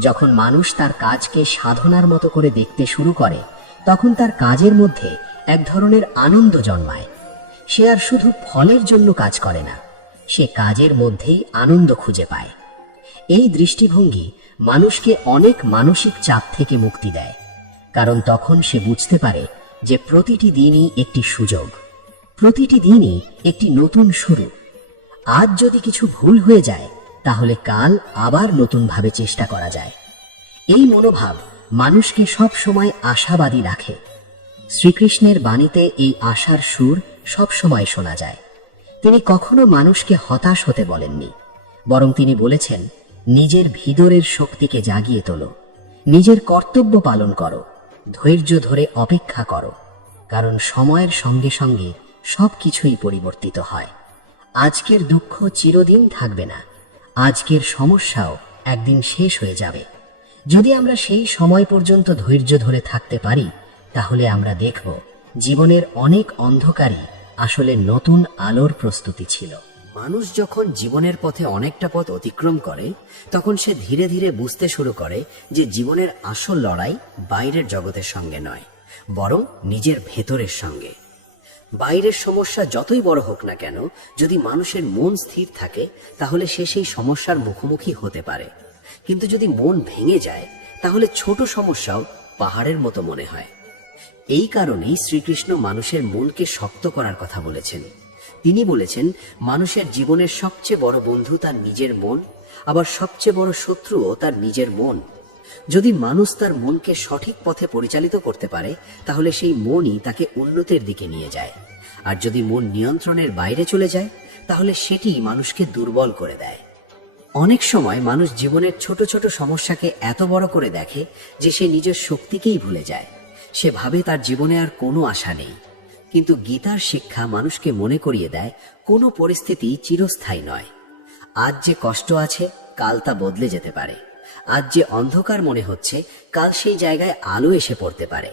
যখন মানুষ তার কাজকে সাধনার মতো করে দেখতে শুরু করে তখন তার কাজের মধ্যে এক ধরনের আনন্দ জন্মায়। সে আর শুধু ফলের জন্য কাজ করে না, সে কাজের মধ্যেই আনন্দ খুঁজে পায়। এই দৃষ্টিভঙ্গি মানুষকে অনেক মানসিক চাপ থেকে মুক্তি দেয়, কারণ তখন সে বুঝতে পারে যে প্রতিটি দিনই একটি সুযোগ, প্রতিটি দিনই একটি নতুন শুরু। আজ যদি কিছু ভুল হয়ে যায় তাহলে কাল আবার নতুনভাবে চেষ্টা করা যায়। এই মনোভাব মানুষকে সব সময় আশাবাদী রাখে। শ্রীকৃষ্ণের বাণীতে এই আশার সুর সব সময় শোনা যায়। তিনি কখনো মানুষকে হতাশ হতে বলেননি, বরং তিনি বলেছেন, নিজের ভিতরের শক্তিকে জাগিয়ে তোলো, নিজের কর্তব্য পালন করো, ধৈর্য ধরে অপেক্ষা করো, কারণ সময়ের সঙ্গে সঙ্গে সবকিছুই পরিবর্তিত হয়। আজকের দুঃখ চিরদিন থাকবে না, আজকের সমস্যাও একদিন শেষ হয়ে যাবে। যদি আমরা সেই সময় পর্যন্ত ধৈর্য ধরে থাকতে পারি তাহলে আমরা দেখব জীবনের অনেক অন্ধকারই আসলে নতুন আলোর প্রস্তুতি ছিল। মানুষ যখন জীবনের পথে অনেকটা পথ অতিক্রম করে তখন সে ধীরে ধীরে বুঝতে শুরু করে যে জীবনের আসল লড়াই বাইরের জগতের সঙ্গে নয়, বরং নিজের ভেতরের সঙ্গে। বাইরের সমস্যা যতই বড় হোক না কেন, যদি মানুষের মন স্থির থাকে তাহলে সে সেই সমস্যার মুখোমুখি হতে পারে। কিন্তু যদি মন ভেঙে যায় তাহলে ছোট সমস্যাও পাহাড়ের মতো মনে হয়। এই কারণেই শ্রীকৃষ্ণ মানুষের মনকে শক্ত করার কথা বলেছেন। তিনি বলেছেন, মানুষের জীবনের সবচেয়ে বড় বন্ধু তার নিজের মন, আবার সবচেয়ে বড় শত্রুও তার নিজের মন। যদি মানুষ তার মনকে সঠিক পথে পরিচালিত করতে পারে তাহলে সেই মনই তাকে উন্নতির দিকে নিয়ে যায়। আর যদি মন নিয়ন্ত্রণের বাইরে চলে যায় তাহলে সেটি মানুষকে দুর্বল করে দেয়। অনেক সময় মানুষ জীবনের ছোট ছোট সমস্যাকে এত বড় করে দেখে যে সে নিজের শক্তিকেই ভুলে যায়। সে ভাবে তার জীবনে আর কোনো আশা নেই। কিন্তু গীতার শিক্ষা মানুষকে মনে করিয়ে দেয়, কোনো পরিস্থিতি চিরস্থায়ী নয়। আজ যে কষ্ট আছে কাল তা বদলে যেতে পারে। আজ যে অন্ধকার মনে হচ্ছে কাল সেই জায়গায় আলো এসে পড়তে পারে।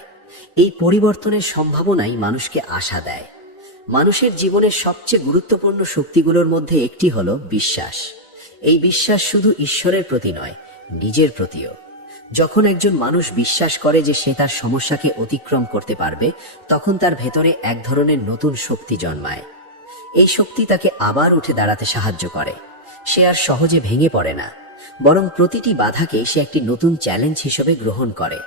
এই পরিবর্তনের সম্ভাবনাই মানুষকে আশা দেয়। মানুষের জীবনের সবচেয়ে গুরুত্বপূর্ণ শক্তিগুলোর মধ্যে একটি হলো বিশ্বাস। এই বিশ্বাস শুধু ঈশ্বরের প্রতি নয়, নিজের প্রতিও। যখন একজন মানুষ বিশ্বাস করে যে সে তার সমস্যাকে অতিক্রম করতে পারবে, তখন তার ভেতরে এক ধরনের নতুন শক্তি জন্মায়। এই শক্তি তাকে আবার উঠে দাঁড়াতে সাহায্য করে। সে আর সহজে ভেঙে পড়ে না, বরং প্রতিটি বাধাকে সে একটি নতুন চ্যালেঞ্জ হিসেবে গ্রহণ করে।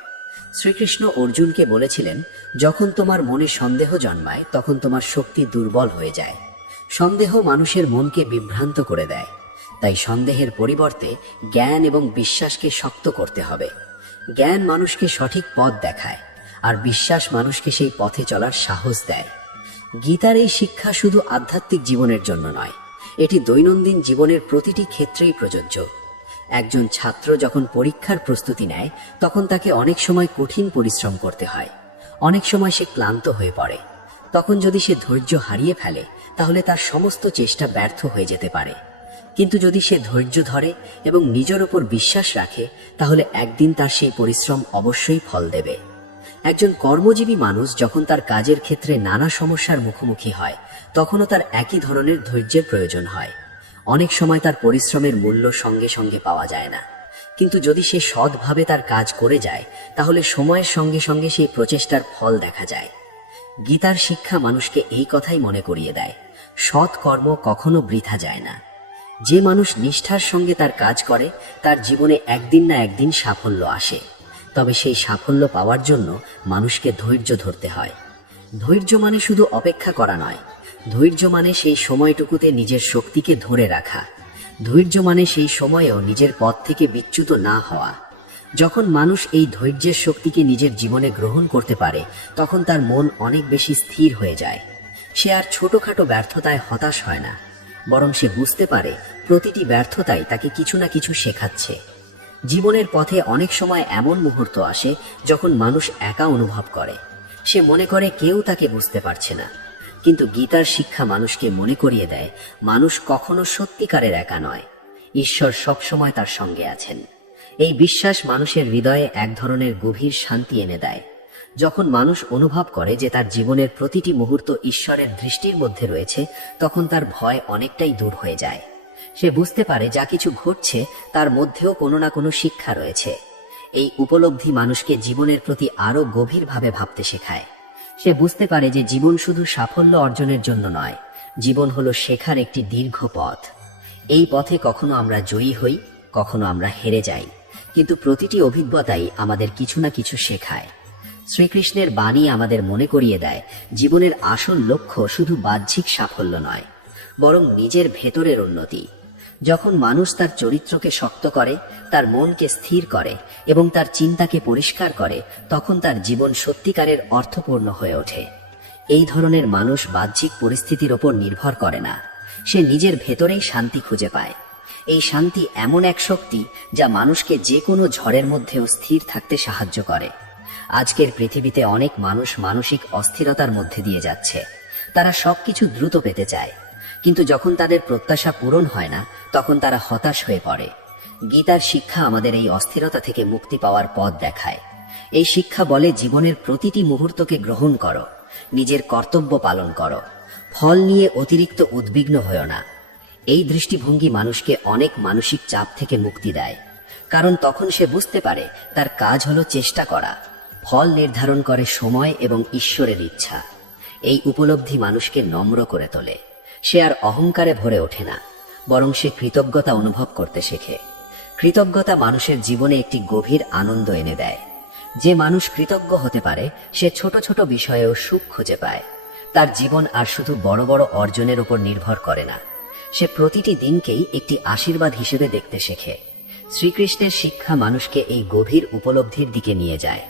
শ্রীকৃষ্ণ অর্জুনকে বলেছিলেন, যখন তোমার মনে সন্দেহ জন্মায় তখন তোমার শক্তি দুর্বল হয়ে যায়। সন্দেহ মানুষের মনকে বিভ্রান্ত করে দেয়। তাই সন্দেহের পরিবর্তে জ্ঞান এবং বিশ্বাসকে শক্ত করতে হবে। জ্ঞান মানুষকে সঠিক পথ দেখায়, আর বিশ্বাস মানুষকে সেই পথে চলার সাহস দেয়। গীতার এই শিক্ষা শুধু আধ্যাত্মিক জীবনের জন্য নয়, এটি দৈনন্দিন জীবনের প্রতিটি ক্ষেত্রেই প্রযোজ্য। একজন ছাত্র যখন পরীক্ষার প্রস্তুতি নেয়, তখন তাকে অনেক সময় কঠিন পরিশ্রম করতে হয়। অনেক সময় সে ক্লান্ত হয়ে পড়ে। তখন যদি সে ধৈর্য হারিয়ে ফেলে, তাহলে তার সমস্ত চেষ্টা ব্যর্থ হয়ে যেতে পারে। কিন্তু যদি সে ধৈর্য ধরে এবং নিজের ওপর বিশ্বাস রাখে, তাহলে একদিন তার সেই পরিশ্রম অবশ্যই ফল দেবে। একজন কর্মজীবী মানুষ যখন তার কাজের ক্ষেত্রে নানা সমস্যার মুখোমুখি হয়, তখনও তার একই ধরনের ধৈর্যের প্রয়োজন হয়। অনেক সময় তার পরিশ্রমের মূল্য সঙ্গে সঙ্গে পাওয়া যায় না, কিন্তু যদি সে সৎভাবে তার কাজ করে যায়, তাহলে সময়ের সঙ্গে সঙ্গে সেই প্রচেষ্টার ফল দেখা যায়। গীতার শিক্ষা মানুষকে এই কথাই মনে করিয়ে দেয়, সৎ কর্ম কখনো বৃথা যায় না। যে মানুষ নিষ্ঠার সঙ্গে তার কাজ করে, তার জীবনে একদিন না একদিন সাফল্য আসে। তবে সেই সাফল্য পাওয়ার জন্য মানুষকে ধৈর্য ধরতে হয়। ধৈর্য মানে শুধু অপেক্ষা করা নয়, ধৈর্য মানে সেই সময়টুকুতে নিজের শক্তিকে ধরে রাখা। ধৈর্য মানে সেই সময়েও নিজের পথ থেকে বিচ্যুত না হওয়া। যখন মানুষ এই ধৈর্যের শক্তিকে নিজের জীবনে গ্রহণ করতে পারে, তখন তার মন অনেক বেশি স্থির হয়ে যায়। সে আর ছোটখাটো ব্যর্থতায় হতাশ হয় না, বরং সে বুঝতে পারে প্রতিটি ব্যর্থতাই তাকে কিছু না কিছু শেখাচ্ছে। জীবনের পথে অনেক সময় এমন মুহূর্ত আসে যখন মানুষ একা অনুভব করে। সে মনে করে কেউ তাকে বুঝতে পারছে না। কিন্তু গীতার শিক্ষা মানুষকে মনে করিয়ে দেয়, মানুষ কখনো সত্যিকারের একা নয়, ঈশ্বর সবসময় তার সঙ্গে আছেন। এই বিশ্বাস মানুষের হৃদয়ে এক ধরনের গভীর শান্তি এনে দেয়। যখন মানুষ অনুভব করে যে তার জীবনের প্রতিটি মুহূর্ত ঈশ্বরের দৃষ্টির মধ্যে রয়েছে, তখন তার ভয় অনেকটাই দূর হয়ে যায়। সে বুঝতে পারে যা কিছু ঘটছে তার মধ্যেও কোনো না কোনো শিক্ষা রয়েছে। এই উপলব্ধি মানুষকে জীবনের প্রতি আরো গভীরভাবে ভাবতে শেখায়। সে বুঝতে পারে যে জীবন শুধু সাফল্য অর্জনের জন্য নয়, জীবন হলো শেখার একটি দীর্ঘ পথ। এই পথে কখনো আমরা জয়ী হই, কখনো আমরা হেরে যাই, কিন্তু প্রতিটি অভিজ্ঞতাই আমাদের কিছু না কিছু শেখায়। শ্রীকৃষ্ণের বাণী আমাদের মনে করিয়ে দেয়, জীবনের আসল লক্ষ্য শুধু বাহ্যিক সাফল্য নয়, বরং নিজের ভেতরের উন্নতি। যখন মানুষ তার চরিত্রকে শক্ত করে, তার মনকে স্থির করে এবং তার চিন্তাকে পরিষ্কার করে, তখন তার জীবন সত্যিকারের অর্থপূর্ণ হয়ে ওঠে। এই ধরনের মানুষ বাহ্যিক পরিস্থিতির ওপর নির্ভর করে না, সে নিজের ভেতরেই শান্তি খুঁজে পায়। এই শান্তি এমন এক শক্তি যা মানুষকে যে কোনো ঝড়ের মধ্যেও স্থির থাকতে সাহায্য করে। আজকের পৃথিবীতে অনেক মানুষ মানসিক অস্থিরতার মধ্যে দিয়ে যাচ্ছে। তারা সবকিছু দ্রুত পেতে চায়, কিন্তু যখন তাদের প্রত্যাশা পূরণ হয় না, তখন তারা হতাশ হয়ে পড়ে। গীতার শিক্ষা আমাদের এই অস্থিরতা থেকে মুক্তি পাওয়ার পথ দেখায়। এই শিক্ষা বলে, জীবনের প্রতিটি মুহূর্তকে গ্রহণ করো, নিজের কর্তব্য পালন করো, ফল নিয়ে অতিরিক্ত উদ্বিগ্ন হয়ো না। এই দৃষ্টিভঙ্গি মানুষকে অনেক মানসিক চাপ থেকে মুক্তি দেয়, কারণ তখন সে বুঝতে পারে তার কাজ হলো চেষ্টা করা, ফল নির্ধারণ করে সময় এবং ঈশ্বরের ইচ্ছা। এই উপলব্ধি মানুষকে নম্র করে তোলে। সে আর অহংকারে ভরে ওঠে না, বরং সে কৃতজ্ঞতা অনুভব করতে শেখে। কৃতজ্ঞতা মানুষের জীবনে একটি গভীর আনন্দ এনে দেয়। যে মানুষ কৃতজ্ঞ হতে পারে, সে ছোট ছোট বিষয়েও সুখ খুঁজে পায়। তার জীবন আর শুধু বড় বড় অর্জনের উপর নির্ভর করে না, সে প্রতিটি দিনকেই একটি আশীর্বাদ হিসেবে দেখতে শেখে। শ্রীকৃষ্ণের শিক্ষা মানুষকে এই গভীর উপলব্ধির দিকে নিয়ে যায়।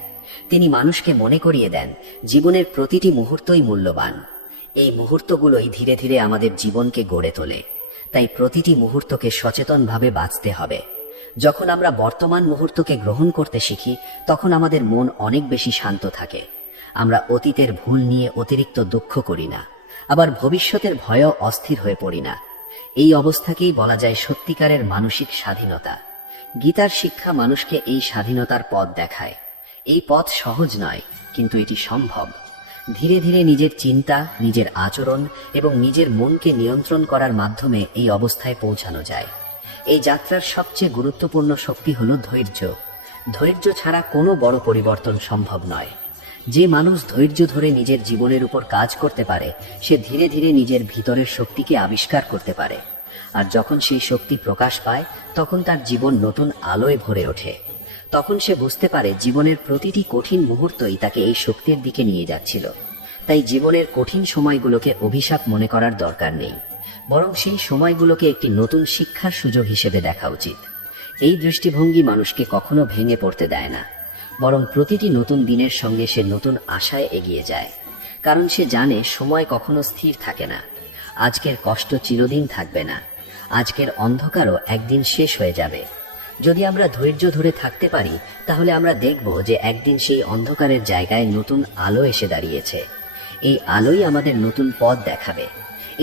তিনি মানুষকে মনে করিয়ে দেন, জীবনের প্রতিটি মুহূর্তই মূল্যবান। এই মুহূর্তগুলোই ধীরে ধীরে আমাদের জীবনকে গড়ে তোলে। তাই প্রতিটি মুহূর্তকে সচেতনভাবে বাঁচতে হবে। যখন আমরা বর্তমান মুহূর্তকে গ্রহণ করতে শিখি, তখন আমাদের মন অনেক বেশি শান্ত থাকে। আমরা অতীতের ভুল নিয়ে অতিরিক্ত দুঃখ করি না, আবার ভবিষ্যতের ভয়েও অস্থির হয়ে পড়ি না। এই অবস্থাকেই বলা যায় সত্যিকারের মানসিক স্বাধীনতা। গীতার শিক্ষা মানুষকে এই স্বাধীনতার পথ দেখায়। এই পথ সহজ নয়, কিন্তু এটি সম্ভব। ধীরে ধীরে নিজের চিন্তা, নিজের আচরণ এবং নিজের মনকে নিয়ন্ত্রণ করার মাধ্যমে এই অবস্থায় পৌঁছানো যায়। এই যাত্রার সবচেয়ে গুরুত্বপূর্ণ শক্তি হলো ধৈর্য। ধৈর্য ছাড়া কোনো বড় পরিবর্তন সম্ভব নয়। যে মানুষ ধৈর্য ধরে নিজের জীবনের উপর কাজ করতে পারে, সে ধীরে ধীরে নিজের ভিতরের শক্তিকে আবিষ্কার করতে পারে। আর যখন সেই শক্তি প্রকাশ পায়, তখন তার জীবন নতুন আলোয় ভরে ওঠে। তখন সে বুঝতে পারে জীবনের প্রতিটি কঠিন মুহূর্তই তাকে এই শক্তির দিকে নিয়ে যাচ্ছিল। তাই জীবনের কঠিন সময়গুলোকে অভিশাপ মনে করার দরকার নেই, বরং সেই সময়গুলোকে একটি নতুন শিক্ষার সুযোগ হিসেবে দেখা উচিত। এই দৃষ্টিভঙ্গি মানুষকে কখনো ভেঙে পড়তে দেয় না, বরং প্রতিটি নতুন দিনের সঙ্গে সে নতুন আশায় এগিয়ে যায়। কারণ সে জানে সময় কখনো স্থির থাকে না। আজকের কষ্ট চিরদিন থাকবে না, আজকের অন্ধকারও একদিন শেষ হয়ে যাবে। যদি আমরা ধৈর্য ধরে থাকতে পারি, তাহলে আমরা দেখব যে একদিন সেই অন্ধকারের জায়গায় নতুন আলো এসে দাঁড়িয়েছে। এই আলোই আমাদের নতুন পথ দেখাবে।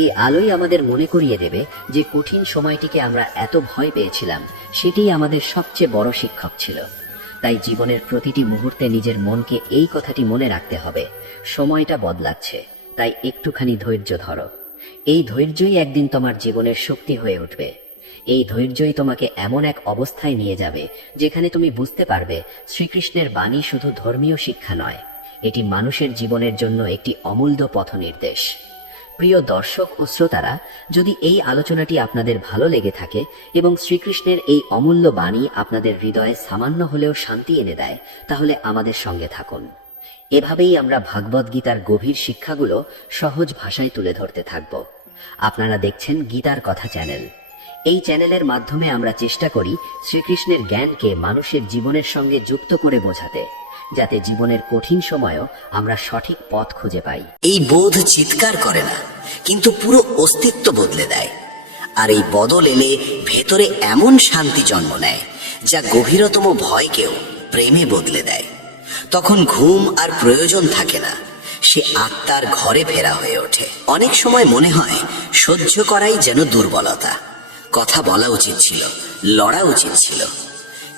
এই আলোই আমাদের মনে করিয়ে দেবে যে কঠিন সময়টিকে আমরা এত ভয় পেয়েছিলাম, সেটিই আমাদের সবচেয়ে বড় শিক্ষক ছিল। তাই জীবনের প্রতিটি মুহূর্তে নিজের মনকে এই কথাটি মনে রাখতে হবে, সময়টা বদলাচ্ছে, তাই একটুখানি ধৈর্য ধরো। এই ধৈর্যই একদিন তোমার জীবনের শক্তি হয়ে উঠবে। এই ধৈর্যই তোমাকে এমন এক অবস্থায় নিয়ে যাবে যেখানে তুমি বুঝতে পারবে শ্রীকৃষ্ণের বাণী শুধু ধর্মীয় শিক্ষা নয়, এটি মানুষের জীবনের জন্য একটি অমূল্য পথনির্দেশ। প্রিয় দর্শক ও শ্রোতারা, যদি এই আলোচনাটি আপনাদের ভালো লেগে থাকে এবং শ্রীকৃষ্ণের এই অমূল্য বাণী আপনাদের হৃদয়ে সামান্য হলেও শান্তি এনে দেয়, তাহলে আমাদের সঙ্গে থাকুন। এভাবেই আমরা ভাগবত গীতার গভীর শিক্ষাগুলো সহজ ভাষায় তুলে ধরতে থাকব। আপনারা দেখছেন গীতার কথা চ্যানেল। এই চ্যানেলের মাধ্যমে আমরা চেষ্টা করি শ্রীকৃষ্ণের জ্ঞানকে মানুষের জীবনের সঙ্গে যুক্ত করে বোঝাতে, যাতে জীবনের কঠিন সময়ও আমরা সঠিক পথ খুঁজে পাই। এই বোধ চিৎকার করে না, কিন্তু পুরো অস্তিত্ব বদলে দেয়। আর এই বদল এলে ভেতরে এমন শান্তি জন্ম নেয় যা গভীরতম ভয়কেও প্রেমে বদলে দেয়। তখন ঘুম আর প্রয়োজন থাকে না, সে আত্মার ঘরে ফেরা হয়ে ওঠে। অনেক সময় মনে হয় সহ্য করাই যেন দুর্বলতা, কথা বলা উচিত ছিল, লড়া উচিত ছিল।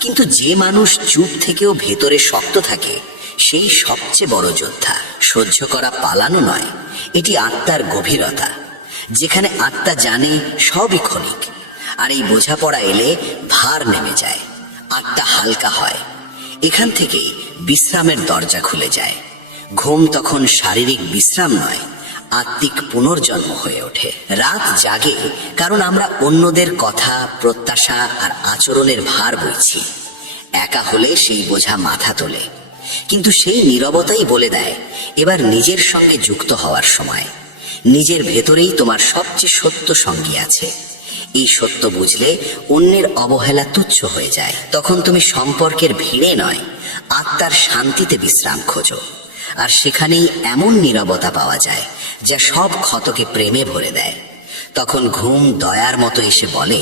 কিন্তু যে মানুষ চুপ থেকেও ভেতরে শক্ত থাকে, সেই সবচেয়ে বড় যোদ্ধা। সহ্য করা পালানো নয়, এটি আত্মার গভীরতা, যেখানে আত্মা জানে সবই ক্ষণিক। আর এই বোঝাপড়া এলে ভার নেমে যায়, আত্মা হালকা হয়। এখান থেকে বিশ্রামের দরজা খুলে যায়। ঘুম তখন শারীরিক বিশ্রাম নয়, আত্মিক পুনর্জন্ম হয়ে ওঠে। রাত জাগে কারণ আমরা অন্যদের কথা, প্রত্যাশা আর আচরণের ভার বইছি। একা হলে সেই বোঝা মাথা তোলে, কিন্তু সেই নীরবতাই বলে দেয় এবার নিজের সঙ্গে যুক্ত হওয়ার সময়। নিজের ভেতরেই তোমার সবচেয়ে সত্য সঙ্গী আছে। এই সত্য বুঝলে অন্যের অবহেলা তুচ্ছ হয়ে যায়। তখন তুমি সম্পর্কের ভিড়ে নয়, আত্মার শান্তিতে বিশ্রাম খোঁজো। আর সেখানেই এমন নীরবতা পাওয়া যায় যা সব ক্ষতকে প্রেমে ভরে দেয়। তখন ঘুম দয়ার মতো এসে বলে,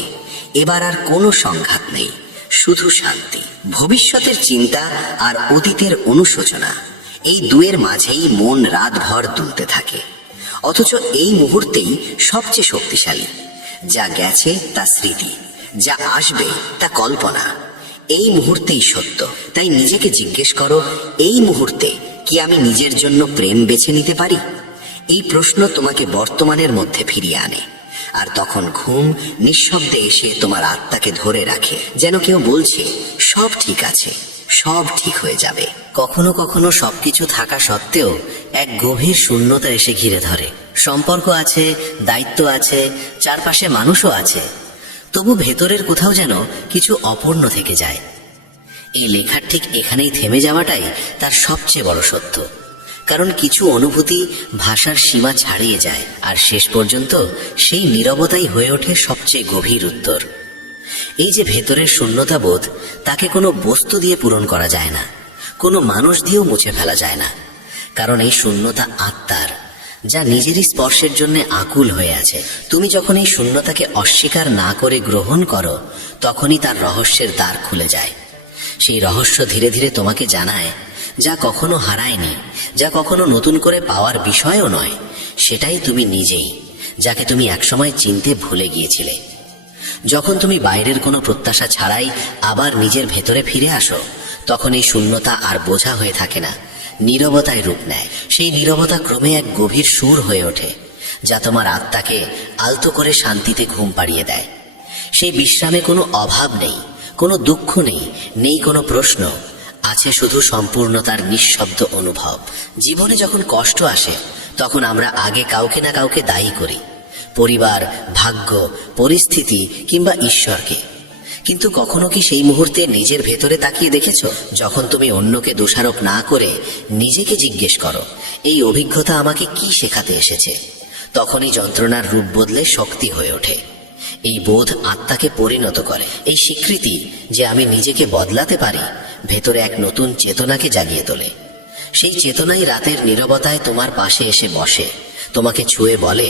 এবার আর কোনো সংঘাত নেই, শুধু শান্তি। ভবিষ্যতের চিন্তা আর অতীতের অনুশোচনা, এই দুয়ের মাঝেই মন রাতভর দুলতে থাকে। অথচ এই মুহূর্তেই সবচেয়ে শক্তিশালী। যা গেছে তা স্মৃতি, যা আসবে তা কল্পনা। এই মুহূর্তেই সত্য। তাই নিজেকে জিজ্ঞেস করো, এই মুহূর্তে কি আমি নিজের জন্য প্রেম বেছে নিতে পারি? এই প্রশ্ন তোমাকে বর্তমানের মধ্যে ফিরিয়ে আনে। আর তখন ঘুম নিঃশব্দে এসে তোমার আত্মাকে ধরে রাখে, যেন কেউ বলছে সব ঠিক আছে, সব ঠিক হয়ে যাবে। কখনো কখনো সবকিছু থাকা সত্ত্বেও এক গভীর শূন্যতা এসে ঘিরে ধরে। সম্পর্ক আছে, দায়িত্ব আছে, চারপাশে মানুষও আছে, তবু ভেতরের কোথাও যেন কিছু অপূর্ণ থেকে যায়। এই লেখার ঠিক এখানেই থেমে যাওয়াটাই তার সবচেয়ে বড় সত্য। কারণ কিছু অনুভূতি ভাষার সীমা ছাড়িয়ে যায়, আর শেষ পর্যন্ত সেই নীরবতাই হয়ে ওঠে সবচেয়ে গভীর উত্তর। এই যে ভেতরের শূন্যতা বোধ, তাকে কোনো বস্তু দিয়ে পূরণ করা যায় না, কোনো মানুষ দিয়েও মুছে ফেলা যায় না। কারণ এই শূন্যতা আত্মার, যা নিজেরই স্পর্শের জন্য আকুল হয়ে আছে। তুমি যখন এই শূন্যতাকে অস্বীকার না করে গ্রহণ করো, তখনই তার রহস্যের দ্বার খুলে যায়। সেই রহস্য ধীরে ধীরে তোমাকে জানায় যা কখনো হারায়নি, যা কখনো নতুন করে পাওয়ার বিষয়ও নয়, সেটাই তুমি নিজেই, যাকে তুমি একসময় চিনতে ভুলে গিয়েছিলে। যখন তুমি বাইরের কোনো প্রত্যাশা ছাড়াই আবার নিজের ভেতরে ফিরে আসো, তখন এই শূন্যতা আর বোঝা হয়ে থাকে না, নীরবতায় রূপ নেয়। সেই নীরবতা ক্রমে এক গভীর সুর হয়ে ওঠে, যা তোমার আত্মাকে আলতো করে শান্তিতে ঘুম পাড়িয়ে দেয়। সেই বিশ্রামে কোনো অভাব নেই, কোনো দুঃখ নেই, নেই কোনো প্রশ্ন, আছে শুধু সম্পূর্ণতার নিঃশব্দ অনুভব। জীবনে যখন কষ্ট আসে তখন আমরা আগে কাউকে না কাউকে দায়ী করি, পরিবার, ভাগ্য, পরিস্থিতি কিংবা ঈশ্বরকে। কিন্তু কখনো কি সেই মুহূর্তে নিজের ভেতরে তাকিয়ে দেখেছো? যখন তুমি অন্যকে দোষারোপ না করে নিজেকে জিজ্ঞেস করো, এই অভিজ্ঞতা আমাকে কি শেখাতে এসেছে, তখনই যন্ত্রণার রূপ বদলে শক্তি হয়ে ওঠে। এই বোধ আত্মাকে পরিণত করে। এই স্বীকৃতি যে আমি নিজেকে বদলাতে পারি ভেতরে এক নতুন চেতনাকে জাগিয়ে তোলে। সেই চেতনাই রাতের নীরবতায় তোমার পাশে এসে বসে, তোমাকে ছুঁয়ে বলে,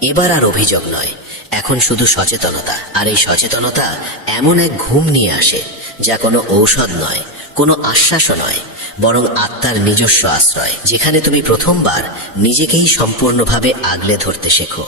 এবার আর অভিযোগ নয়, এখন শুধু সচেতনতা। আর এই সচেতনতা এমন এক ঘুম নিয়ে আসে যা কোনো ঔষধ নয়, কোনো আশ্বাসও নয়, বরং আত্মার নিজস্ব আশ্রয়, যেখানে তুমি প্রথমবার নিজেকেই সম্পূর্ণভাবে আগলে ধরতে শেখো।